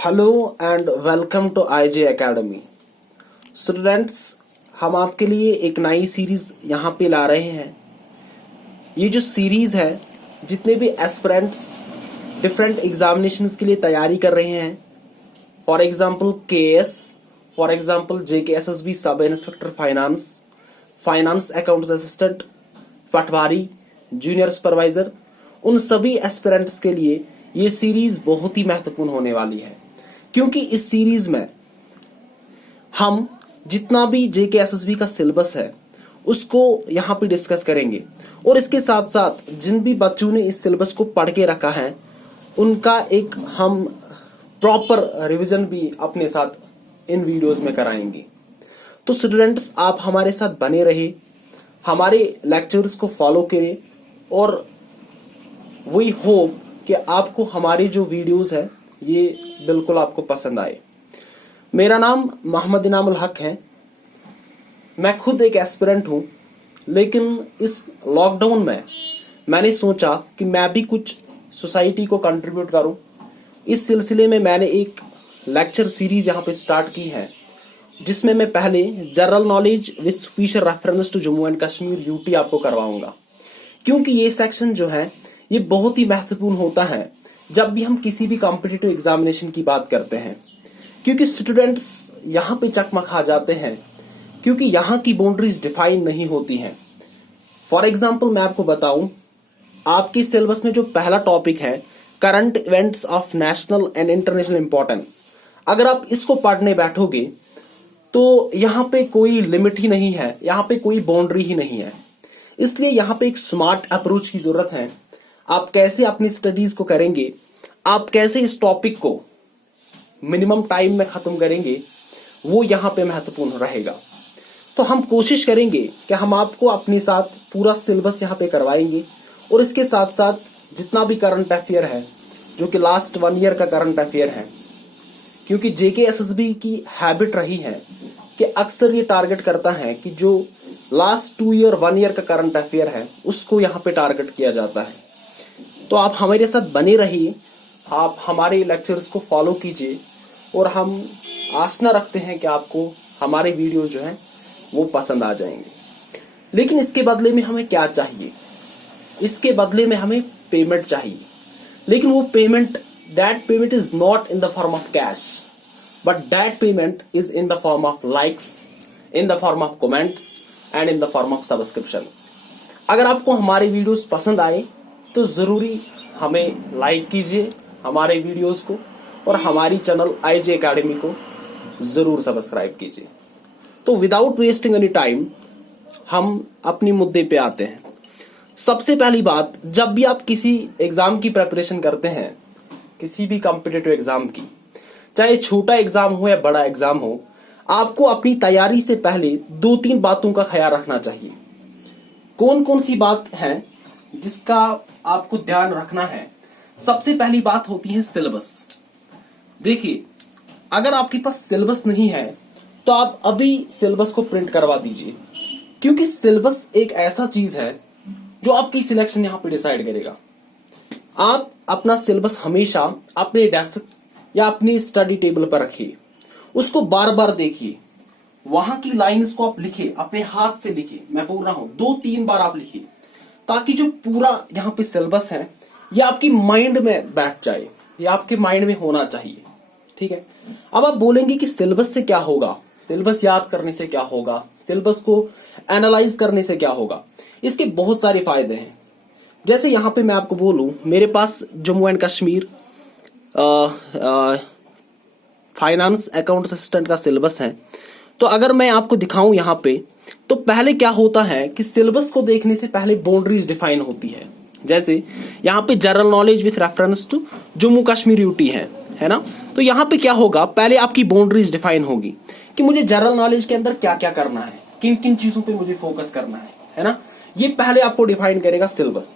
Hello and welcome to IJ academy. Students, हम आपके लिए एक नई सीरीज यहाँ पे ला रहे हैं। ये जो सीरीज है, जितने भी एस्पिरेंट्स डिफरेंट एग्जामिनेशंस के लिए तैयारी कर रहे हैं, for example KS, for example JKSSB sub inspector finance, finance accounts assistant, patwari, junior supervisor, उन सभी एस्पिरेंट्स के लिए ये सीरीज बहुत ही महत्वपूर्ण होने वाली है, क्योंकि इस सीरीज में हम जितना भी जेकेएसएसबी का सिलेबस है उसको यहाँ पे डिस्कस करेंगे, और इसके साथ साथ जिन भी बच्चों ने इस सिलेबस को पढ़ के रखा है उनका एक हम प्रॉपर रिवीजन भी अपने साथ इन वीडियोस में कराएंगे। तो स्टूडेंट्स, आप हमारे साथ बने रहे, हमारे लेक्चर्स को फॉलो करें, और वी होप कि आपको हमारी जो वीडियोस है ये बिल्कुल आपको पसंद आए। मेरा नाम मोहम्मद इनामुल हक है। मैं खुद एक एस्पिरेंट हूं, लेकिन इस लॉकडाउन में मैंने सोचा कि मैं भी कुछ सोसाइटी को कंट्रीब्यूट करूं। इस सिलसिले में मैंने एक लेक्चर सीरीज यहां पे स्टार्ट की है, जिसमें मैं पहले general knowledge with special reference to Jammu and Kashmir UT आपको करवाऊंगा, क्योंकि ये सेक्शन जो है ये बहुत ही महत्वपूर्ण होता है जब भी हम किसी भी कॉम्पिटिटिव एग्जामिनेशन की बात करते हैं, क्योंकि स्टूडेंट्स यहाँ पे चकमा खा जाते हैं, क्योंकि यहाँ की बाउंड्रीज डिफाइन नहीं होती हैं। फॉर एग्जाम्पल मैं आपको बताऊं, आपके सिलेबस में जो पहला टॉपिक है current events of national and international importance, अगर आप इसको पढ़ने बैठोगे तो यहाँ पे कोई लिमिट ही नहीं है, यहाँ पे कोई बाउंड्री ही नहीं है। इसलिए यहाँ पे एक स्मार्ट अप्रोच की जरूरत है। आप कैसे अपनी स्टडीज को करेंगे, आप कैसे इस टॉपिक को मिनिमम टाइम में खत्म करेंगे, वो यहाँ पे महत्वपूर्ण रहेगा। तो हम कोशिश करेंगे कि हम आपको अपने साथ पूरा सिलेबस यहाँ पे करवाएंगे, और इसके साथ साथ जितना भी करंट अफेयर है, जो कि लास्ट 1 ईयर का करंट अफेयर है, क्योंकि जेकेएसएसबी की हैबिट रही है कि अक्सर ये टारगेट करता है कि जो लास्ट 2 ईयर 1 ईयर का करंट अफेयर है उसको यहाँ पे टारगेट किया जाता है। तो आप हमारे साथ बने रहिए, आप हमारे लेक्चर्स को फॉलो कीजिए, और हम आशा रखते हैं कि आपको हमारे वीडियो जो है वो पसंद आ जाएंगे। लेकिन इसके बदले में हमें क्या चाहिए? इसके बदले में हमें पेमेंट चाहिए, लेकिन वो payment, that payment is not in the form of cash, but that payment is in the form of likes, in the form of comments and in the form of subscriptions. अगर आपको हमारे videos पसंद आए तो जरूरी हमें like कीजिए हमारे वीडियोस को, और हमारी चैनल आईजे एकेडमी को जरूर सब्सक्राइब कीजिए। तो विदाउट वेस्टिंग एनी टाइम हम अपनी मुद्दे पे आते हैं। सबसे पहली बात, जब भी आप किसी एग्जाम की प्रिपरेशन करते हैं, किसी भी कॉम्पिटिटिव एग्जाम की, चाहे छोटा एग्जाम हो या बड़ा एग्जाम हो, आपको अपनी तैयारी से पहले 2-3 बातों का ख्याल रखना चाहिए। कौन कौन सी बात है जिसका आपको ध्यान रखना है? सबसे पहली बात होती है सिलेबस। देखिए, अगर आपके पास सिलेबस नहीं है तो आप अभी सिलेबस को प्रिंट करवा दीजिए, क्योंकि सिलेबस एक ऐसा चीज है जो आपकी सिलेक्शन यहां पे डिसाइड करेगा। आप अपना सिलेबस हमेशा अपने डेस्क या अपनी स्टडी टेबल पर रखिए, उसको बार बार देखिए, वहां की लाइंस को आप लिखिए, अपने हाथ से लिखिए। मैं बोल रहा हूं 2-3 बार आप लिखिए, ताकि जो पूरा यहाँ पे सिलेबस है ये आपकी माइंड में बैठ जाए, ये आपके माइंड में होना चाहिए। ठीक है। अब आप बोलेंगे कि सिलेबस से क्या होगा, सिलेबस याद करने से क्या होगा, सिलेबस को एनालाइज करने से क्या होगा? इसके बहुत सारे फायदे हैं। जैसे यहाँ पे मैं आपको बोलूं, मेरे पास Jammu and Kashmir finance account assistant का सिलेबस है। तो अगर मैं आपको दिखाऊं यहाँ पे, तो पहले क्या होता है कि सिलेबस को देखने से पहले बाउंड्रीज डिफाइन होती है। जैसे यहाँ पे general knowledge with reference to Jammu Kashmir UT है ना। तो यहाँ पे क्या होगा, पहले आपकी बाउंड्रीज डिफाइन होगी कि मुझे जनरल नॉलेज के अंदर क्या क्या करना है, किन किन चीजों पे मुझे फोकस करना है ना। ये पहले आपको डिफाइन करेगा सिलेबस।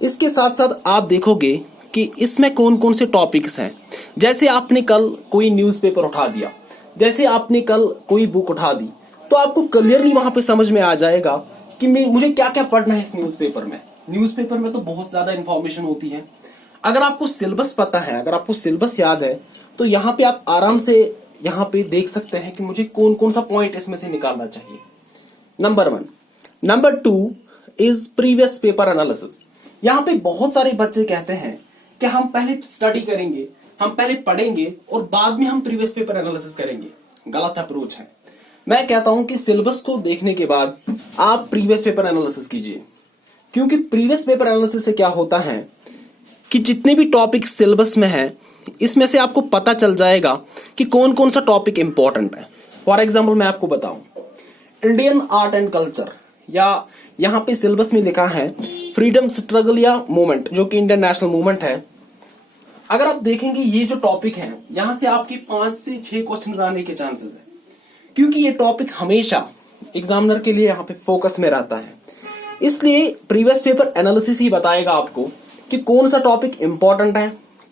इसके साथ साथ आप देखोगे कि इसमें कौन कौन से टॉपिक्स हैं। जैसे आपने कल कोई न्यूज़पेपर उठा दिया, जैसे आपने कल कोई बुक उठा दी, तो आपको क्लियरली वहां पे समझ में आ जाएगा कि मुझे क्या क्या पढ़ना है इस न्यूज़पेपर में। न्यूज़पेपर में तो बहुत ज्यादा इंफॉर्मेशन होती है। अगर आपको सिलेबस पता है, अगर आपको सिलेबस याद है, तो यहाँ पे आप आराम से यहाँ पे देख सकते हैं कि मुझे कौन कौन सा पॉइंट इसमें से निकालना चाहिए। Number 1। Number 2 is previous paper analysis. यहाँ पे बहुत सारे बच्चे कहते हैं कि हम पहले स्टडी करेंगे, हम पहले पढ़ेंगे और बाद में हम प्रीवियस पेपर एनालिसिस करेंगे। गलत अप्रोच है। मैं कहता हूं कि सिलेबस को देखने के बाद आप प्रीवियस पेपर एनालिसिस कीजिए, क्योंकि प्रीवियस पेपर एनालिसिस से क्या होता है कि जितने भी टॉपिक सिलेबस में है इसमें से आपको पता चल जाएगा कि कौन कौन सा टॉपिक इंपॉर्टेंट है। फॉर एग्जाम्पल मैं आपको बताऊं, इंडियन आर्ट एंड कल्चर, या यहां पे सिलेबस में लिखा है फ्रीडम स्ट्रगल या मूवमेंट, जो कि इंडियन नेशनल मूवमेंट है। अगर आप देखेंगे ये जो टॉपिक है, यहां से आपके 5 से 6 क्वेश्चन आने के चांसेस है, क्योंकि ये टॉपिक हमेशा एग्जामिनर के लिए यहाँ पे फोकस में रहता है। इसलिए प्रीवियस पेपर एनालिसिस ही बताएगा आपको कि कौन सा टॉपिक इंपॉर्टेंट है,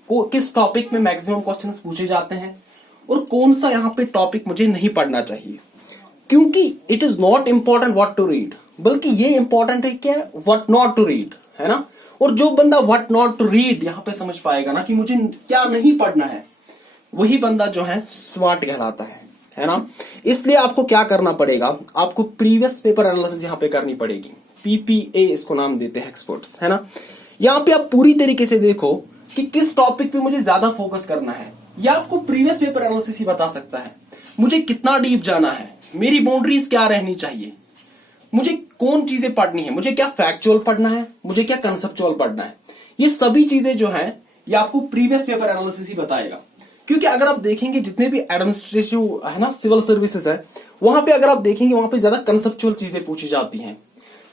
किस टॉपिक में मैक्सिमम क्वेश्चंस पूछे जाते हैं और कौन सा यहाँ पे टॉपिक मुझे नहीं पढ़ना चाहिए। क्योंकि it is not important what to read, बल्कि ये इंपॉर्टेंट है क्या, व्हाट नॉट टू रीड, है ना। और जो बंदा व्हाट नॉट टू रीड यहाँ पे समझ पाएगा ना कि मुझे क्या नहीं पढ़ना है, वही बंदा जो है स्मार्ट कहलाता है ना। इसलिए आपको क्या करना पड़ेगा, आपको प्रीवियस पेपर एनालिसिस यहाँ पे करनी पड़ेगी। पीपीए इसको नाम देते हैं एक्सपर्ट्स, है ना। यहाँ पे आप पूरी तरीके से देखो कि किस टॉपिक पे मुझे ज्यादा फोकस करना है। या आपको प्रीवियस पेपर एनालिसिस ही बता सकता है मुझे कितना डीप जाना है, मेरी बाउंड्रीज क्या रहनी चाहिए, मुझे कौन चीजें पढ़नी है, मुझे क्या फैक्चुअल पढ़ना है, मुझे क्या कंसेप्चुअल पढ़ना है। ये सभी चीजें जो है ये आपको प्रीवियस पेपर एनालिसिस ही बताएगा। क्योंकि अगर आप देखेंगे जितने भी एडमिनिस्ट्रेटिव है ना, सिविल सर्विसेज है, वहां पे अगर आप देखेंगे वहां पे ज्यादा कंसेप्चुअल चीजें पूछी जाती हैं।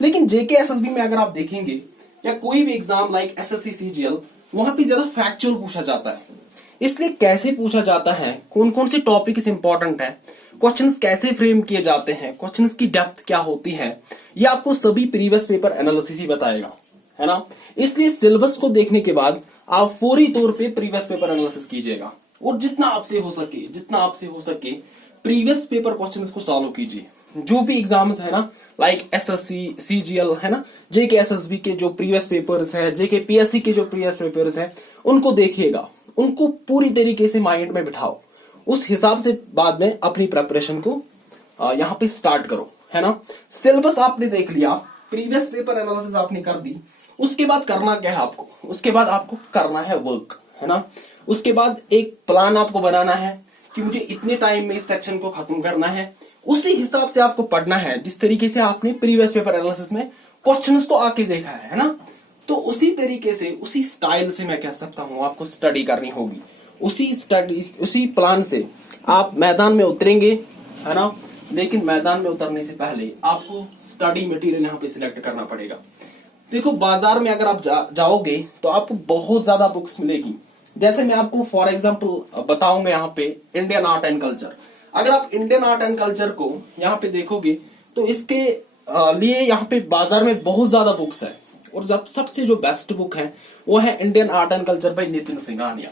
लेकिन जेके एसएसबी में अगर आप देखेंगे या कोई भी एग्जाम लाइक एसएससी सीजीएल, वहां पे ज्यादा फैक्चुअल पूछा जाता है। इसलिए कैसे पूछा जाता है, कौन कौन से टॉपिक इंपॉर्टेंट है, क्वेश्चंस कैसे फ्रेम किए जाते हैं, क्वेश्चंस की डेप्थ क्या होती है, ये आपको सभी प्रीवियस पेपर एनालिसिस ही बताएगा, है ना। इसलिए सिलेबस को देखने के बाद आप फौरी तौर पे प्रीवियस पेपर एनालिसिस कीजिएगा और जितना आपसे हो सके प्रीवियस पेपर क्वेश्चंस को सॉल्व कीजिए। जो भी एग्जाम्स है ना, लाइक एसएससी सीजीएल, है ना, जेके एसएसबी के जो प्रीवियस पेपर्स है, जेके पीएससी के जो प्रीवियस पेपर्स है, उनको देखिएगा, उनको पूरी तरीके से माइंड में बिठाओ। उस हिसाब से बाद में अपनी प्रिपरेशन को यहाँ पे स्टार्ट करो, है ना। सिलेबस आपने देख लिया, प्रीवियस पेपर एनालिसिस आपने कर दी, उसके बाद करना क्या है आपको, उसके बाद आपको करना है वर्क, है ना। उसके बाद एक प्लान आपको बनाना है कि मुझे इतने टाइम में इस सेक्शन को खत्म करना है। उसी हिसाब से आपको पढ़ना है जिस तरीके से आपने प्रीवियस पेपर एनालिसिस में क्वेश्चंस को आके देखा है ना। तो उसी तरीके से, उसी स्टाइल से मैं कह सकता हूं आपको स्टडी करनी होगी। उसी प्लान से आप मैदान में उतरेंगे, है ना। लेकिन मैदान में उतरने से पहले आपको स्टडी मटेरियल यहाँ पे सिलेक्ट करना पड़ेगा। देखो, बाजार में अगर आप जाओगे तो आपको बहुत ज्यादा बुक्स मिलेगी। जैसे मैं आपको फॉर एग्जांपल बताऊंगा यहाँ पे इंडियन आर्ट एंड कल्चर। अगर आप इंडियन आर्ट एंड कल्चर को यहाँ पे देखोगे तो इसके लिए यहाँ पे बाजार में बहुत ज्यादा बुक्स है, और सबसे जो बेस्ट बुक है वो है Indian art and culture by Nitin Singhania.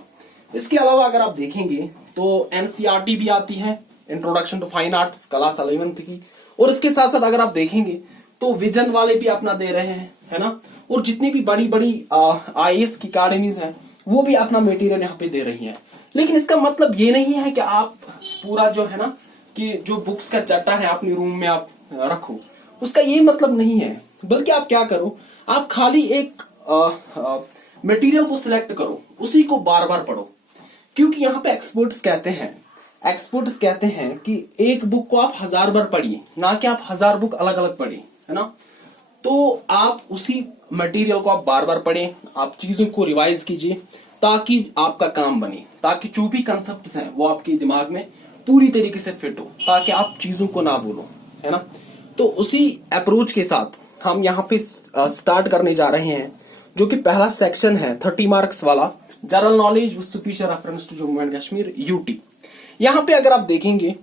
इसके अलावा अगर आप देखेंगे तो एनसीईआरटी भी आती है, introduction to fine arts, class 11th की। और इसके साथ साथ अगर आप देखेंगे तो विजन वाले भी अपना दे रहे हैं, है ना। और जितनी भी बड़ी बड़ी आईएएस की अकेडमीज हैं वो भी अपना मटेरियल यहाँ पे दे रही हैं। लेकिन इसका मतलब ये नहीं है कि आप पूरा जो है ना, कि जो बुक्स का चट्टा है अपने रूम में आप रखो, उसका ये मतलब नहीं है। बल्कि आप क्या करो, आप खाली एक मटेरियल को सिलेक्ट करो, उसी को बार बार पढ़ो। क्योंकि यहाँ पे एक्सपर्ट्स कहते हैं कि एक बुक को आप 1000 बार पढ़िए, ना कि आप 1000 बुक अलग अलग पढ़िए, है ना। तो आप उसी मटेरियल को आप बार बार पढ़ें, आप चीजों को रिवाइज कीजिए ताकि आपका काम बने, ताकि जो भी कंसेप्ट्स हैं वो आपके दिमाग में पूरी तरीके से फिट हो, ताकि आप चीजों को ना भूलो, है ना। तो उसी अप्रोच के साथ हम यहाँ पे स्टार्ट करने जा रहे हैं, जो कि पहला सेक्शन है 30 मार्क्स वाला, general knowledge with special reference to Jammu and Kashmir UT. यहाँ पे अगर आप देखेंगे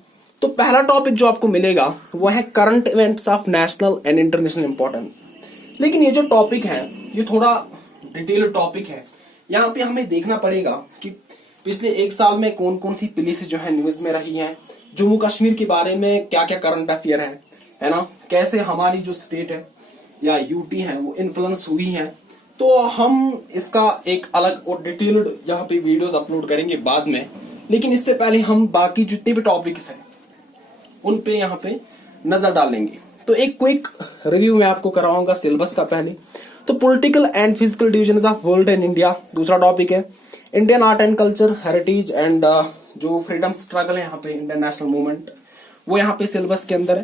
तो पहला टॉपिक जो आपको मिलेगा वो है current events of national and international importance. लेकिन ये जो टॉपिक है ये थोड़ा डिटेल्ड टॉपिक है। यहाँ पे हमें देखना पड़ेगा कि पिछले 1 साल में कौन कौन सी पुलिस जो है न्यूज में रही है, जम्मू कश्मीर के बारे में क्या क्या करंट अफेयर है ना, कैसे हमारी जो स्टेट है या यूटी है वो इन्फ्लुएंस हुई है। तो हम इसका एक अलग और डिटेल्ड यहाँ पे वीडियोस अपलोड करेंगे बाद में, लेकिन इससे पहले हम बाकी जितने भी टॉपिक्स हैं उन पे यहाँ पे नजर डालेंगे। तो एक क्विक रिव्यू मैं आपको कराऊंगा सिलेबस का। पहले तो political and physical division of world and India, दूसरा टॉपिक है Indian art and culture, heritage and जो फ्रीडम स्ट्रगल है यहाँ पे, इंडियन नेशनल मूवमेंट, वो यहाँ पे सिलेबस के अंदर है।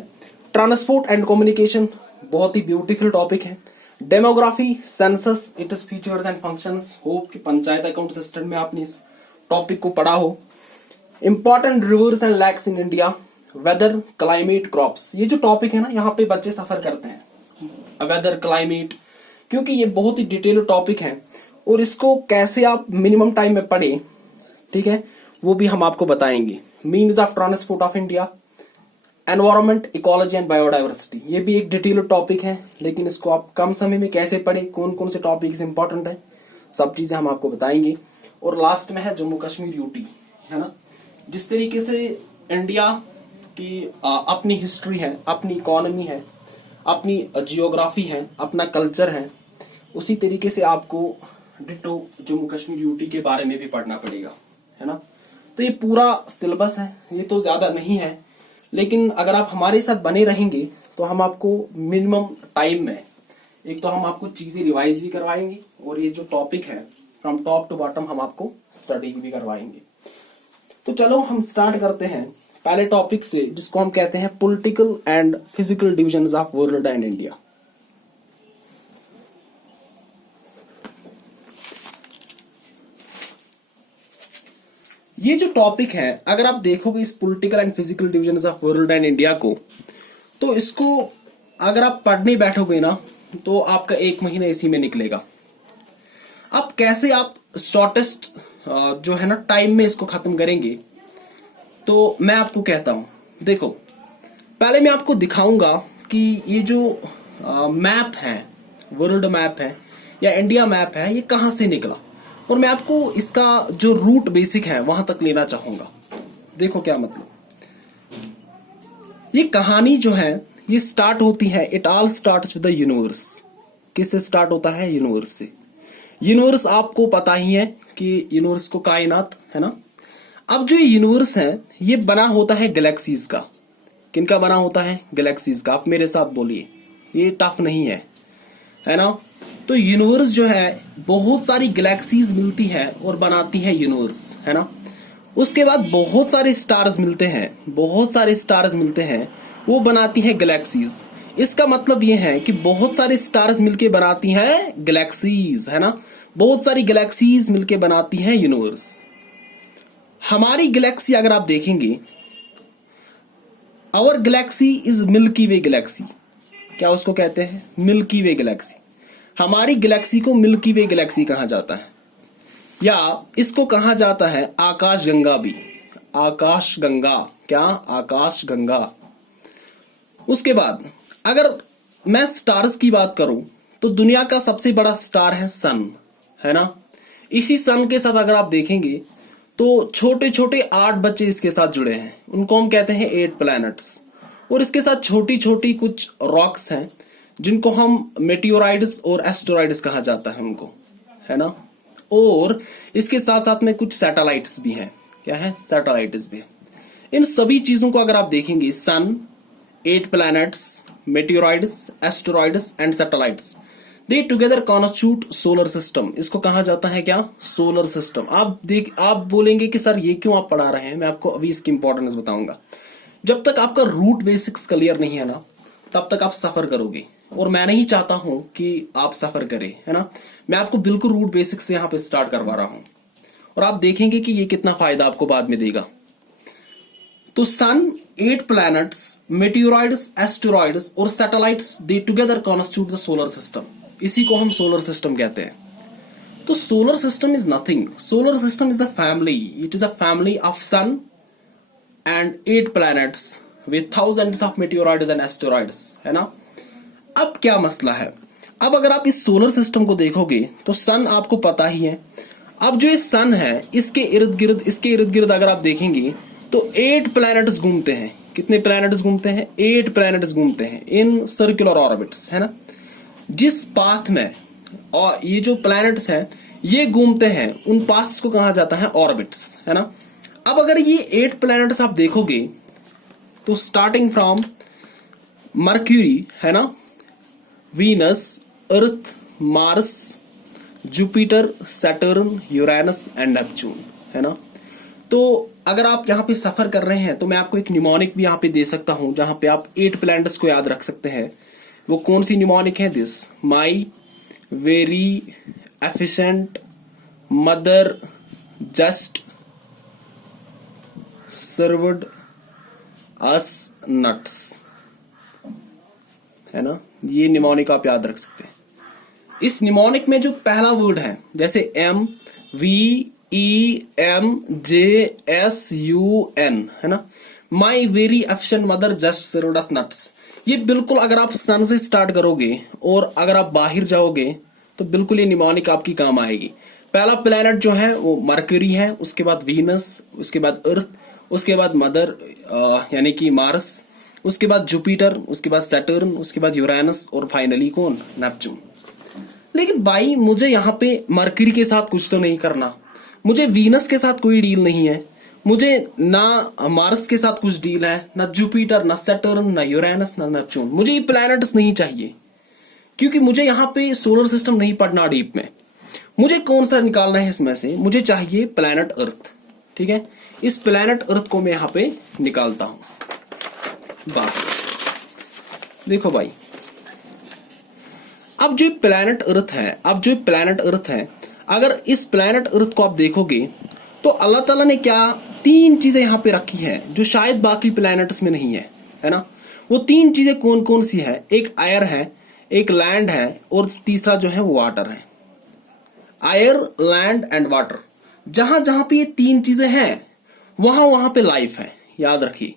ट्रांसपोर्ट एंड कम्युनिकेशन बहुत ही ब्यूटीफुल टॉपिक है। Demography, census, its features and functions, hope कि पंचायत अकाउंट सिस्टम में आपने इस टॉपिक को पढ़ा हो। Important rivers and lakes in India, weather, climate, crops, ये जो टॉपिक है ना यहाँ पे बच्चे सफर करते हैं, वेदर, क्लाइमेट, क्योंकि ये बहुत ही डिटेल टॉपिक है और इसको कैसे आप मिनिमम टाइम में पढ़े, ठीक है, वो भी हम आपको बताएंगे। Means of transport of India, environment, ecology and biodiversity, ये भी एक डिटेल टॉपिक है, लेकिन इसको आप कम समय में कैसे पढ़े, कौन कौन से टॉपिक्स इंपॉर्टेंट है, सब चीजें हम आपको बताएंगे। और लास्ट में है जम्मू कश्मीर यूटी, है ना। जिस तरीके से इंडिया की अपनी हिस्ट्री है, अपनी इकोनॉमी है, अपनी जियोग्राफी है, अपना कल्चर है, उसी तरीके से आपको डिटो जम्मू कश्मीर यूटी के बारे में भी पढ़ना पड़ेगा, है ना। तो ये पूरा सिलेबस है, ये तो ज्यादा नहीं है, लेकिन अगर आप हमारे साथ बने रहेंगे तो हम आपको मिनिमम टाइम में एक तो हम आपको चीजें रिवाइज भी करवाएंगे और ये जो टॉपिक है फ्रॉम टॉप टू बॉटम हम आपको स्टडी भी करवाएंगे। तो चलो हम स्टार्ट करते हैं पहले टॉपिक से, जिसको हम कहते हैं political and physical divisions of world and India. ये जो टॉपिक है, अगर आप देखोगे इस political and physical divisions of world and India को, तो इसको अगर आप पढ़ने बैठोगे ना तो आपका 1 महीना इसी में निकलेगा। अब कैसे आप शॉर्टेस्ट जो है ना टाइम में इसको खत्म करेंगे, तो मैं आपको कहता हूं, देखो पहले मैं आपको दिखाऊंगा कि ये जो मैप है, वर्ल्ड मैप है या इंडिया मैप है, ये कहां से निकला, और मैं आपको इसका जो रूट बेसिक है वहां तक लेना चाहूंगा। देखो क्या मतलब, ये कहानी जो है ये स्टार्ट होती है, it all starts with the universe. किससे स्टार्ट होता है? यूनिवर्स से। यूनिवर्स आपको पता ही है कि यूनिवर्स को कायनात, है ना। अब जो ये यूनिवर्स है ये बना होता है गैलेक्सीज का। किनका बना होता है? गैलेक्सीज का। आप मेरे साथ बोलिए, ये टफ नहीं है ना। तो यूनिवर्स जो है बहुत सारी गैलेक्सीज मिलती है और बनाती है यूनिवर्स, है ना। उसके बाद बहुत सारे स्टार्स मिलते हैं, बहुत सारे स्टार्स मिलते हैं, वो बनाती है गैलेक्सीज। इसका मतलब ये है कि बहुत सारे स्टार्स मिलके बनाती हैं गैलेक्सीज, है ना। बहुत सारी गैलेक्सीज मिलके बनाती हैं यूनिवर्स। हमारी गैलेक्सी अगर आप देखेंगे, our galaxy is milky way galaxy. क्या उसको कहते हैं? Milky way galaxy. हमारी गैलेक्सी को मिल्की वे गैलेक्सी कहा जाता है, या इसको कहा जाता है आकाश गंगा भी। आकाश गंगा, क्या? आकाश गंगा। उसके बाद अगर मैं स्टार्स की बात करूं तो दुनिया का सबसे बड़ा स्टार है सन, है ना। इसी सन के साथ अगर आप देखेंगे तो छोटे छोटे 8 बच्चे इसके साथ जुड़े हैं, उनको हम कहते हैं 8 प्लैनेट्स। और इसके साथ छोटी छोटी कुछ रॉक्स हैं जिनको हम मेटियोराइड्स और एस्टेरॉइड्स कहा जाता है उनको, है ना। और इसके साथ साथ में कुछ सैटेलाइट्स भी हैं। क्या है? सैटेलाइट्स भी है। इन सभी चीजों को अगर आप देखेंगे, sun, 8 planets, meteoroids, asteroids and satellites, they together constitute solar system. इसको कहा जाता है क्या? Solar system. आप बोलेंगे कि सर ये क्यों आप पढ़ा रहे हैं, मैं आपको अभी इसकी इंपॉर्टेंस बताऊंगा। जब तक आपका रूट बेसिक्स क्लियर नहीं है ना, तब तक आप सफर करोगे, और मैं नहीं चाहता हूं कि आप सफर करें, है ना। मैं आपको बिल्कुल रूट बेसिक्स से यहां पे स्टार्ट करवा रहा हूं, और आप देखेंगे कि ये कितना फायदा आपको बाद में देगा। तो सन, 8 प्लैनेट्स, मेटियोराइड्स, एस्टेरॉइड्स और satellites, they together constitute the solar system. इसी को हम सोलर सिस्टम कहते हैं। तो solar system is nothing, solar system is the family, it is a family of sun and 8 planets with thousands of meteoroids and asteroids, है ना। अब क्या मसला है? अब अगर आप इस सोलर सिस्टम को देखोगे तो सन आपको पता ही है। अब जो ये सन है, इसके इर्द गिर्द अगर आप देखेंगे तो 8 प्लैनेट्स घूमते हैं। कितने प्लैनेट्स घूमते हैं? 8 प्लैनेट्स घूमते हैं इन सर्कुलर ऑर्बिट्स, है ना। जिस पाथ में और ये जो प्लैनेट्स हैं ये घूमते हैं, उन पाथ्स को कहा जाता है ऑर्बिट्स, है ना। अब अगर ये 8 प्लैनेट्स आप देखोगे तो स्टार्टिंग फ्रॉम मर्क्यूरी है ना, Venus, earth, Mars, Jupiter, Saturn, Uranus and Neptune है ना। तो अगर आप यहाँ पे सफर कर रहे हैं तो मैं आपको एक निमोनिक भी यहाँ पे दे सकता हूं जहां पे आप 8 प्लैनेट्स को याद रख सकते हैं। वो कौन सी निमोनिक है? This my very efficient mother just served us nuts है ना। ये निमोनिक आप याद रख सकते हैं। इस निमोनिक में जो पहला वर्ड है जैसे M V E M J S U N है ना, my very efficient mother just served us nuts, ये बिल्कुल अगर आप सन से स्टार्ट करोगे और अगर आप बाहर जाओगे तो बिल्कुल ये निमोनिक आपकी काम आएगी। पहला प्लेनेट जो है वो मरकरी है, उसके बाद वीनस, उसके बाद अर्थ, उसके बाद मदर यानी कि मार्स, उसके बाद जुपिटर, उसके बाद सैटर्न, उसके बाद यूरेनस और फाइनली कौन? नेपच्यून। लेकिन भाई मुझे यहाँ पे मरकरी के साथ कुछ तो नहीं करना, मुझे वीनस के साथ कोई डील नहीं है, मुझे ना मार्स के साथ कुछ डील है, ना जुपिटर, ना सैटर्न, ना यूरेनस, ना नेपच्यून। मुझे ये प्लैनेट्स नहीं चाहिए क्योंकि मुझे यहाँ पे सोलर सिस्टम नहीं पढ़ना डीप में। मुझे कौन सा निकालना है इसमें से? मुझे चाहिए प्लैनेट अर्थ। ठीक है, इस प्लैनेट अर्थ को मैं यहाँ पे निकालता हूं। बात देखो भाई, अब जो प्लैनेट अर्थ है, अगर इस प्लैनेट अर्थ को आप देखोगे तो अल्लाह ताला ने क्या 3 चीजें यहाँ पे रखी है जो शायद बाकी प्लैनेट्स में नहीं है ना। वो 3 चीजें कौन कौन सी है? एक एयर है, एक लैंड है और तीसरा जो है वो वाटर है। एयर, लैंड एंड वाटर, जहां जहां पे ये 3 चीजें हैं वहां वहां पे लाइफ है, याद रखिए।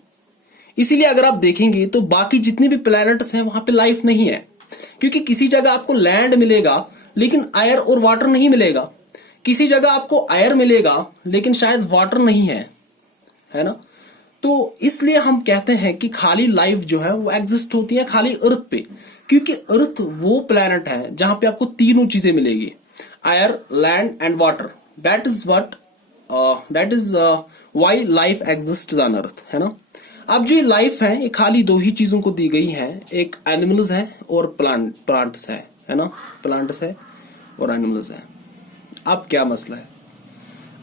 इसीलिए अगर आप देखेंगे तो बाकी जितने भी प्लैनेट्स हैं वहां पे लाइफ नहीं है, क्योंकि किसी जगह आपको लैंड मिलेगा लेकिन एयर और वाटर नहीं मिलेगा, किसी जगह आपको एयर मिलेगा लेकिन शायद वाटर नहीं है ना। तो इसलिए हम कहते हैं कि खाली लाइफ जो है वो एग्जिस्ट होती है खाली अर्थ पे, क्योंकि अर्थ वो प्लैनेट है जहां पे आपको तीनों चीजें मिलेगी, air, land and water. That is why life exist on earth है ना। अब जो लाइफ है ये खाली 2 ही चीजों को दी गई है, एक एनिमल्स है और प्लांट्स है ना, प्लांट्स है और एनिमल्स है। अब क्या मसला है?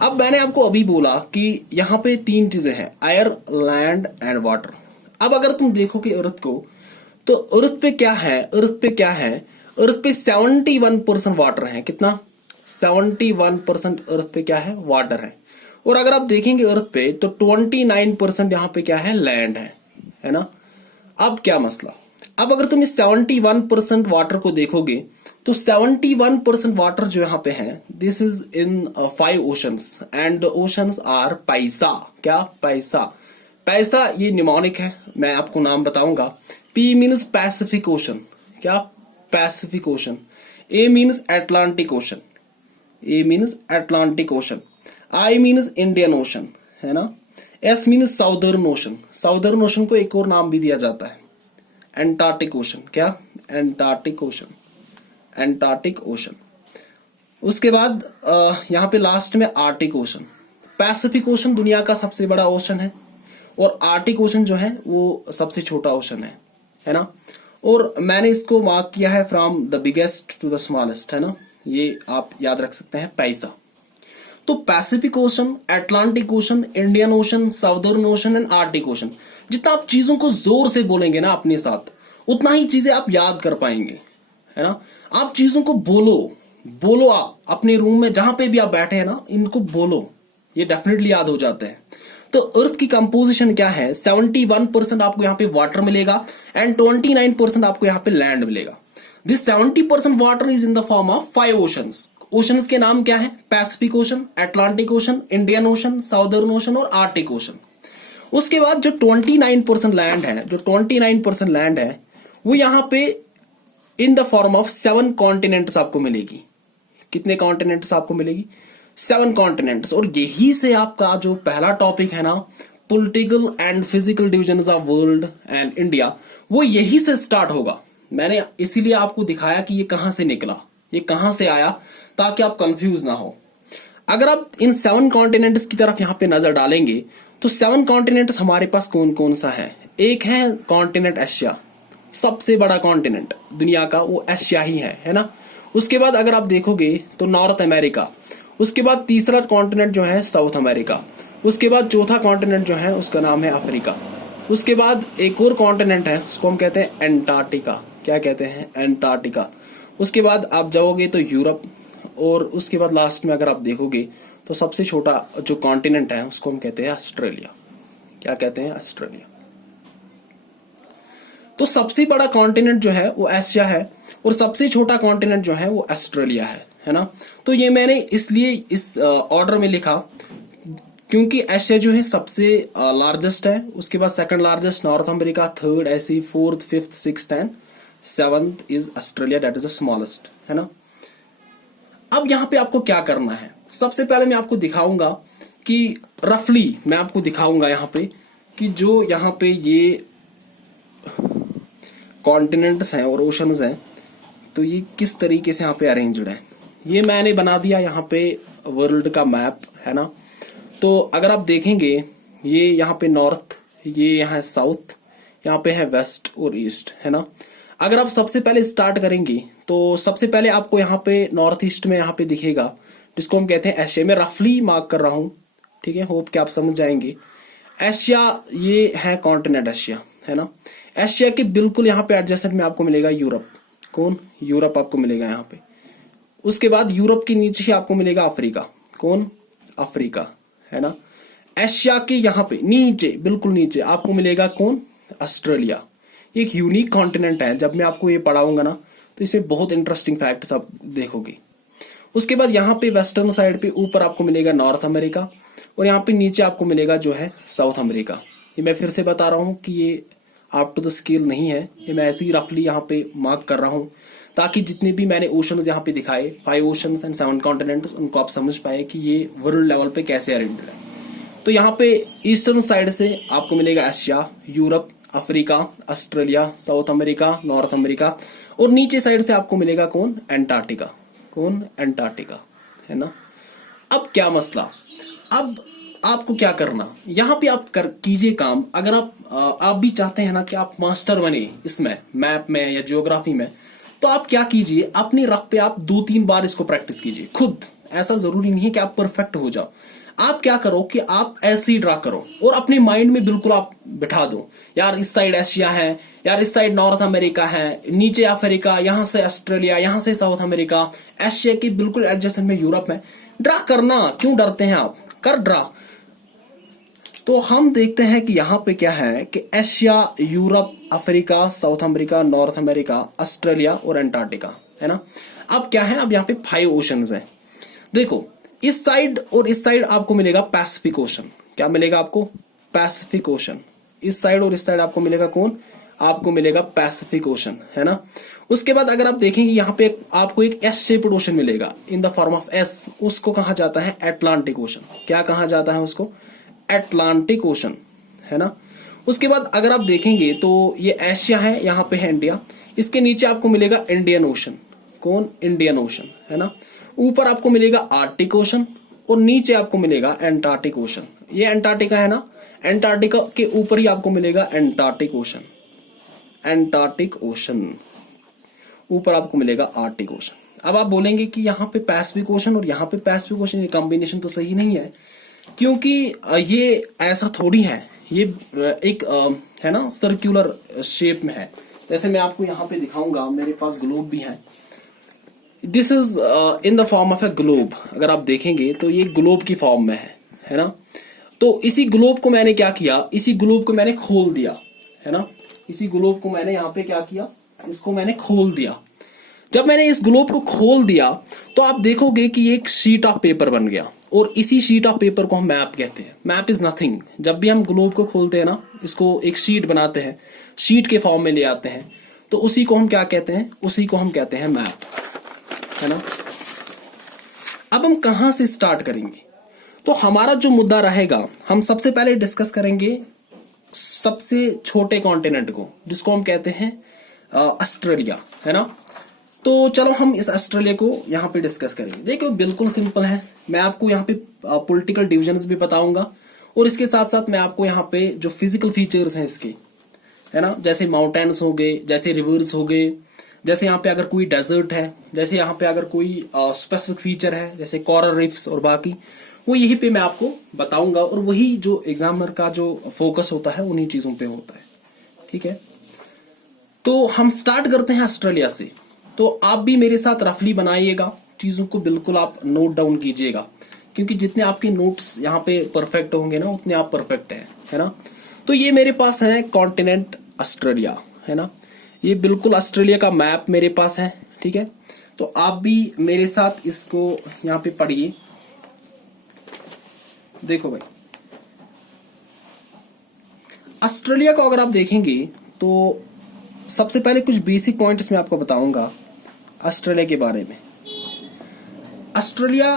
अब मैंने आपको अभी बोला कि यहाँ पे 3 चीजें हैं, एयर, लैंड एंड वाटर। अब अगर तुम देखोगे अर्थ को तो अर्थ पे क्या है? अर्थ पे 71% वाटर है। कितना? 71% अर्थ पे क्या है? वाटर है। और अगर आप देखेंगे अर्थ पे तो 29% यहाँ पे क्या है? लैंड है ना। अब क्या मसला? अब अगर तुम इस 71% वाटर को देखोगे तो 71% वाटर जो यहाँ पे है, this is in 5 oceans and oceans are पैसा। क्या? पैसा ये निमोनिक है, मैं आपको नाम बताऊंगा। P means Pacific Ocean. क्या? Pacific Ocean. A means Atlantic Ocean. I means Indian Ocean है ना। S मीन्स साउदर्न ओशन को एक और नाम भी दिया जाता है, एंटार्क्टिक ओशन। क्या? Antarctic ocean. उसके बाद यहाँ पे लास्ट में आर्टिक ओशन। पैसिफिक ओशन दुनिया का सबसे बड़ा ओशन है और आर्टिक ओशन जो है वो सबसे छोटा ओशन है ना। और मैंने इसको मार्क किया है from the biggest to the smallest है ना, ये आप याद रख सकते हैं पैसा। तो Pacific ocean, Atlantic ocean, Indian ocean, southern ocean and Arctic ocean, जितना आप चीजों को जोर से बोलेंगे ना अपने साथ उतना ही चीजें आप याद कर पाएंगे है ना। आप चीजों को बोलो आप अपने रूम में जहां पे भी आप बैठे हैं ना, इनको बोलो, ये डेफिनेटली याद हो जाते हैं। तो अर्थ की कंपोजिशन क्या है? 71% आपको यहाँ पे वाटर मिलेगा एंड 29% आपको यहाँ पे लैंड मिलेगा। This 70% water is in the form of 5 oceans के नाम क्या है? Pacific ocean, Atlantic ocean, Indian ocean, southern ocean और आर्टिक ओशन। उसके बाद जो 29% लैंड है वो यहाँ पे in the form of 7 continents आपको मिलेगी। कितने कॉन्टिनेंट्स आपको मिलेगी? 7 कॉन्टिनेंट्स। और यही से आपका जो पहला टॉपिक है ना, political and physical divisions of world and India, वो यही से स्टार्ट होगा। मैंने इसीलिए आपको दिखाया कि ये कहां से निकला, ये कहां से आया, ताकि आप कंफ्यूज ना हो। अगर आप इन 7 कॉन्टिनेंट्स की तरफ यहाँ पे नजर डालेंगे तो 7 कॉन्टिनेंट्स हमारे पास कौन कौन सा है। एक है कॉन्टिनेंट एशिया, सबसे बड़ा कॉन्टिनेंट दुनिया का वो एशिया ही है ना। उसके बाद अगर आप देखोगे तो नॉर्थ अमेरिका, उसके बाद तीसरा कॉन्टिनेंट जो है साउथ अमेरिका, उसके बाद चौथा कॉन्टिनेंट जो है उसका नाम है अफ्रीका, उसके बाद एक और कॉन्टिनेंट है उसको हम कहते हैं एंटार्क्टिका। क्या कहते हैं? एंटार्क्टिका। उसके बाद आप जाओगे तो यूरोप, और उसके बाद लास्ट में अगर आप देखोगे तो सबसे छोटा जो कॉन्टिनेंट है उसको हम कहते हैं ऑस्ट्रेलिया। क्या कहते हैं? ऑस्ट्रेलिया। तो सबसे बड़ा कॉन्टिनेंट जो है वो एशिया है और सबसे छोटा कॉन्टिनेंट जो है वो ऑस्ट्रेलिया है ना। तो ये मैंने इसलिए इस ऑर्डर में लिखा क्योंकि एशिया जो है सबसे लार्जेस्ट है, उसके बाद second largest North America, third ऐसे fourth, fifth, sixth and seventh is Australia, that is the smallest, है ना। अब यहाँ पे आपको क्या करना है, सबसे पहले मैं आपको दिखाऊंगा कि रफली मैं आपको दिखाऊंगा यहाँ पे कि जो यहाँ पे ये कॉन्टिनेंट्स हैं और ओशंस हैं तो ये किस तरीके से यहाँ पे अरेंज्ड है। ये मैंने बना दिया यहाँ पे वर्ल्ड का मैप, है ना। तो अगर आप देखेंगे ये यहाँ पे नॉर्थ, ये यहाँ है साउथ, यहाँ पे है वेस्ट और ईस्ट, है ना। अगर आप सबसे पहले स्टार्ट करेंगे तो सबसे पहले आपको यहाँ पे नॉर्थ ईस्ट में यहाँ पे दिखेगा जिसको हम कहते हैं एशिया। में रफली मार्क कर रहा हूँ, ठीक है, होप कि आप समझ जाएंगे। एशिया ये है कॉन्टिनेंट एशिया, है ना। एशिया के बिल्कुल यहाँ पे एडजेसेंट में आपको मिलेगा यूरोप। कौन? यूरोप आपको मिलेगा यहाँ पे। उसके बाद यूरोप के नीचे ही आपको मिलेगा अफ्रीका। कौन? अफ्रीका, है ना। एशिया के यहाँ पे नीचे, बिल्कुल नीचे आपको मिलेगा कौन? ऑस्ट्रेलिया। एक यूनिक कॉन्टिनेंट है, जब मैं आपको ये पढ़ाऊंगा ना तो इसमें बहुत इंटरेस्टिंग फैक्ट्स आप देखोगे। उसके बाद यहाँ पे वेस्टर्न साइड पे ऊपर आपको मिलेगा नॉर्थ अमेरिका और यहाँ पे नीचे आपको मिलेगा जो है साउथ अमेरिका। ये मैं फिर से बता रहा हूँ कि ये अप टू द स्केल नहीं है, ये मैं ऐसे ही रफली यहाँ पे मार्क कर रहा हूँ ताकि जितने भी मैंने ओशंस यहाँ पे दिखाए, 5 ओशंस एंड 7 कॉन्टिनेंट्स, उनको आप समझ पाए कि ये वर्ल्ड लेवल पे कैसे अरेंज्ड है। तो यहाँ पे ईस्टर्न साइड से आपको मिलेगा Asia, Europe, Africa, Australia, south America, north America, और नीचे साइड से आपको मिलेगा कौन? एंटार्क्टिका। कौन? एंटार्क्टिका, है ना। अब क्या मसला, अब आपको क्या करना, यहाँ पे आप कीजिए काम। अगर आप भी चाहते हैं ना कि आप मास्टर बने इसमें, मैप में या जियोग्राफी में, तो आप क्या कीजिए, अपनी रफ पे आप 2-3 बार इसको प्रैक्टिस कीजिए खुद। ऐसा जरूरी नहीं है कि आप परफेक्ट हो जाओ। आप क्या करो कि आप ऐसे ही ड्रा करो और अपने माइंड में बिल्कुल आप बिठा दो, यार इस साइड एशिया है, यार इस साइड नॉर्थ अमेरिका है, नीचे अफ्रीका, यहां से ऑस्ट्रेलिया, यहां से साउथ अमेरिका, एशिया के बिल्कुल एडजेसेंट में यूरोप है। ड्रा करना, क्यों डरते हैं आप, कर ड्रा। तो हम देखते हैं कि यहाँ पे क्या है कि Asia, Europe, Africa, south America, north America, Australia और एंटार्क्टिका, है ना। अब क्या है, अब यहाँ पे 5 ओशंस हैं। देखो इस साइड और इस साइड आपको मिलेगा पैसिफिक ओशन। क्या मिलेगा आपको? Pacific ocean. इस साइड और इस साइड आपको मिलेगा कौन? आपको मिलेगा पैसिफिक ओशन, है ना। उसके बाद अगर आप देखेंगे यहाँ पे आपको एक एस शेप्ड ओशन मिलेगा in the form of S, उसको कहा जाता है एटलांटिक ओशन। क्या कहा जाता है उसको? एटलांटिक ओशन, है ना। उसके बाद अगर आप देखेंगे तो ये एशिया है, यहाँ पे है इंडिया, इसके नीचे आपको मिलेगा इंडियन ओशन। कौन? इंडियन ओशन, है ना। ऊपर आपको मिलेगा आर्टिक ओशन और नीचे आपको मिलेगा एंटार्क्टिक ओशन। ये एंटार्क्टिका है ना, एंटार्क्टिका के ऊपर ही आपको मिलेगा एंटार्क्टिक ओशन। एंटार्क्टिक ओशन ऊपर आपको मिलेगा आर्टिक ओशन। अब आप बोलेंगे कि यहाँ पे पैसिफिक ओशन और यहाँ पे पैसिफिक ओशन, ये कॉम्बिनेशन तो सही नहीं है, क्योंकि ये ऐसा थोड़ी है, ये एक है ना सर्कुलर शेप में है। जैसे मैं आपको यहाँ पे दिखाऊंगा, मेरे पास ग्लोब भी है। This is in the form of A globe. अगर आप देखेंगे तो ये ग्लोब की फॉर्म में है ना। तो इसी ग्लोब को मैंने क्या किया, इसी ग्लोब को मैंने खोल दिया, है ना। इसी ग्लोब को मैंने यहाँ पे क्या किया, इसको मैंने खोल दिया। जब मैंने इस ग्लोब को खोल दिया तो आप देखोगे कि एक शीट ऑफ पेपर बन गया और इसी शीट ऑफ पेपर को हम मैप कहते हैं। Map is nothing. जब भी हम ग्लोब को खोलते हैं ना, इसको एक शीट बनाते हैं, शीट के फॉर्म में ले आते हैं, तो उसी को हम क्या कहते हैं? उसी को हम कहते हैं मैप, है ना। अब हम कहां से स्टार्ट करेंगे? तो हमारा जो मुद्दा रहेगा, हम सबसे पहले डिस्कस करेंगे सबसे छोटे कॉन्टिनेंट को, जिसको हम कहते हैं ऑस्ट्रेलिया, है ना। तो चलो हम इस ऑस्ट्रेलिया को यहाँ पे डिस्कस करेंगे। देखो बिल्कुल सिंपल है, मैं आपको यहाँ पे पॉलिटिकल डिविजन्स भी बताऊंगा और इसके साथ साथ मैं आपको यहाँ पे जो फिजिकल फीचर्स हैं इसके, है ना, जैसे माउंटेन्स हो गए, जैसे रिवर्स हो गए, जैसे यहाँ पे अगर कोई डेजर्ट है, जैसे यहाँ पे अगर कोई स्पेसिफिक फीचर है जैसे कोरल रीफ्स और बाकी, वो यही पे मैं आपको बताऊंगा और वही जो एग्जामिनर का जो फोकस होता है उन्हीं चीजों पे होता है। ठीक है, तो हम स्टार्ट करते हैं ऑस्ट्रेलिया से। तो आप भी मेरे साथ रफली बनाइएगा, चीजों को बिल्कुल आप नोट डाउन कीजिएगा, क्योंकि जितने आपके नोट्स यहाँ पे परफेक्ट होंगे ना उतने आप परफेक्ट हैं, है ना। तो ये मेरे पास है कॉन्टिनेंट ऑस्ट्रेलिया, है ना, ये बिल्कुल ऑस्ट्रेलिया का मैप मेरे पास है। ठीक है, तो आप भी मेरे साथ इसको यहाँ पे पढ़िए। देखो भाई, ऑस्ट्रेलिया को अगर आप देखेंगे तो सबसे पहले कुछ बेसिक पॉइंट्स मैं आपको बताऊंगा ऑस्ट्रेलिया के बारे में। Australia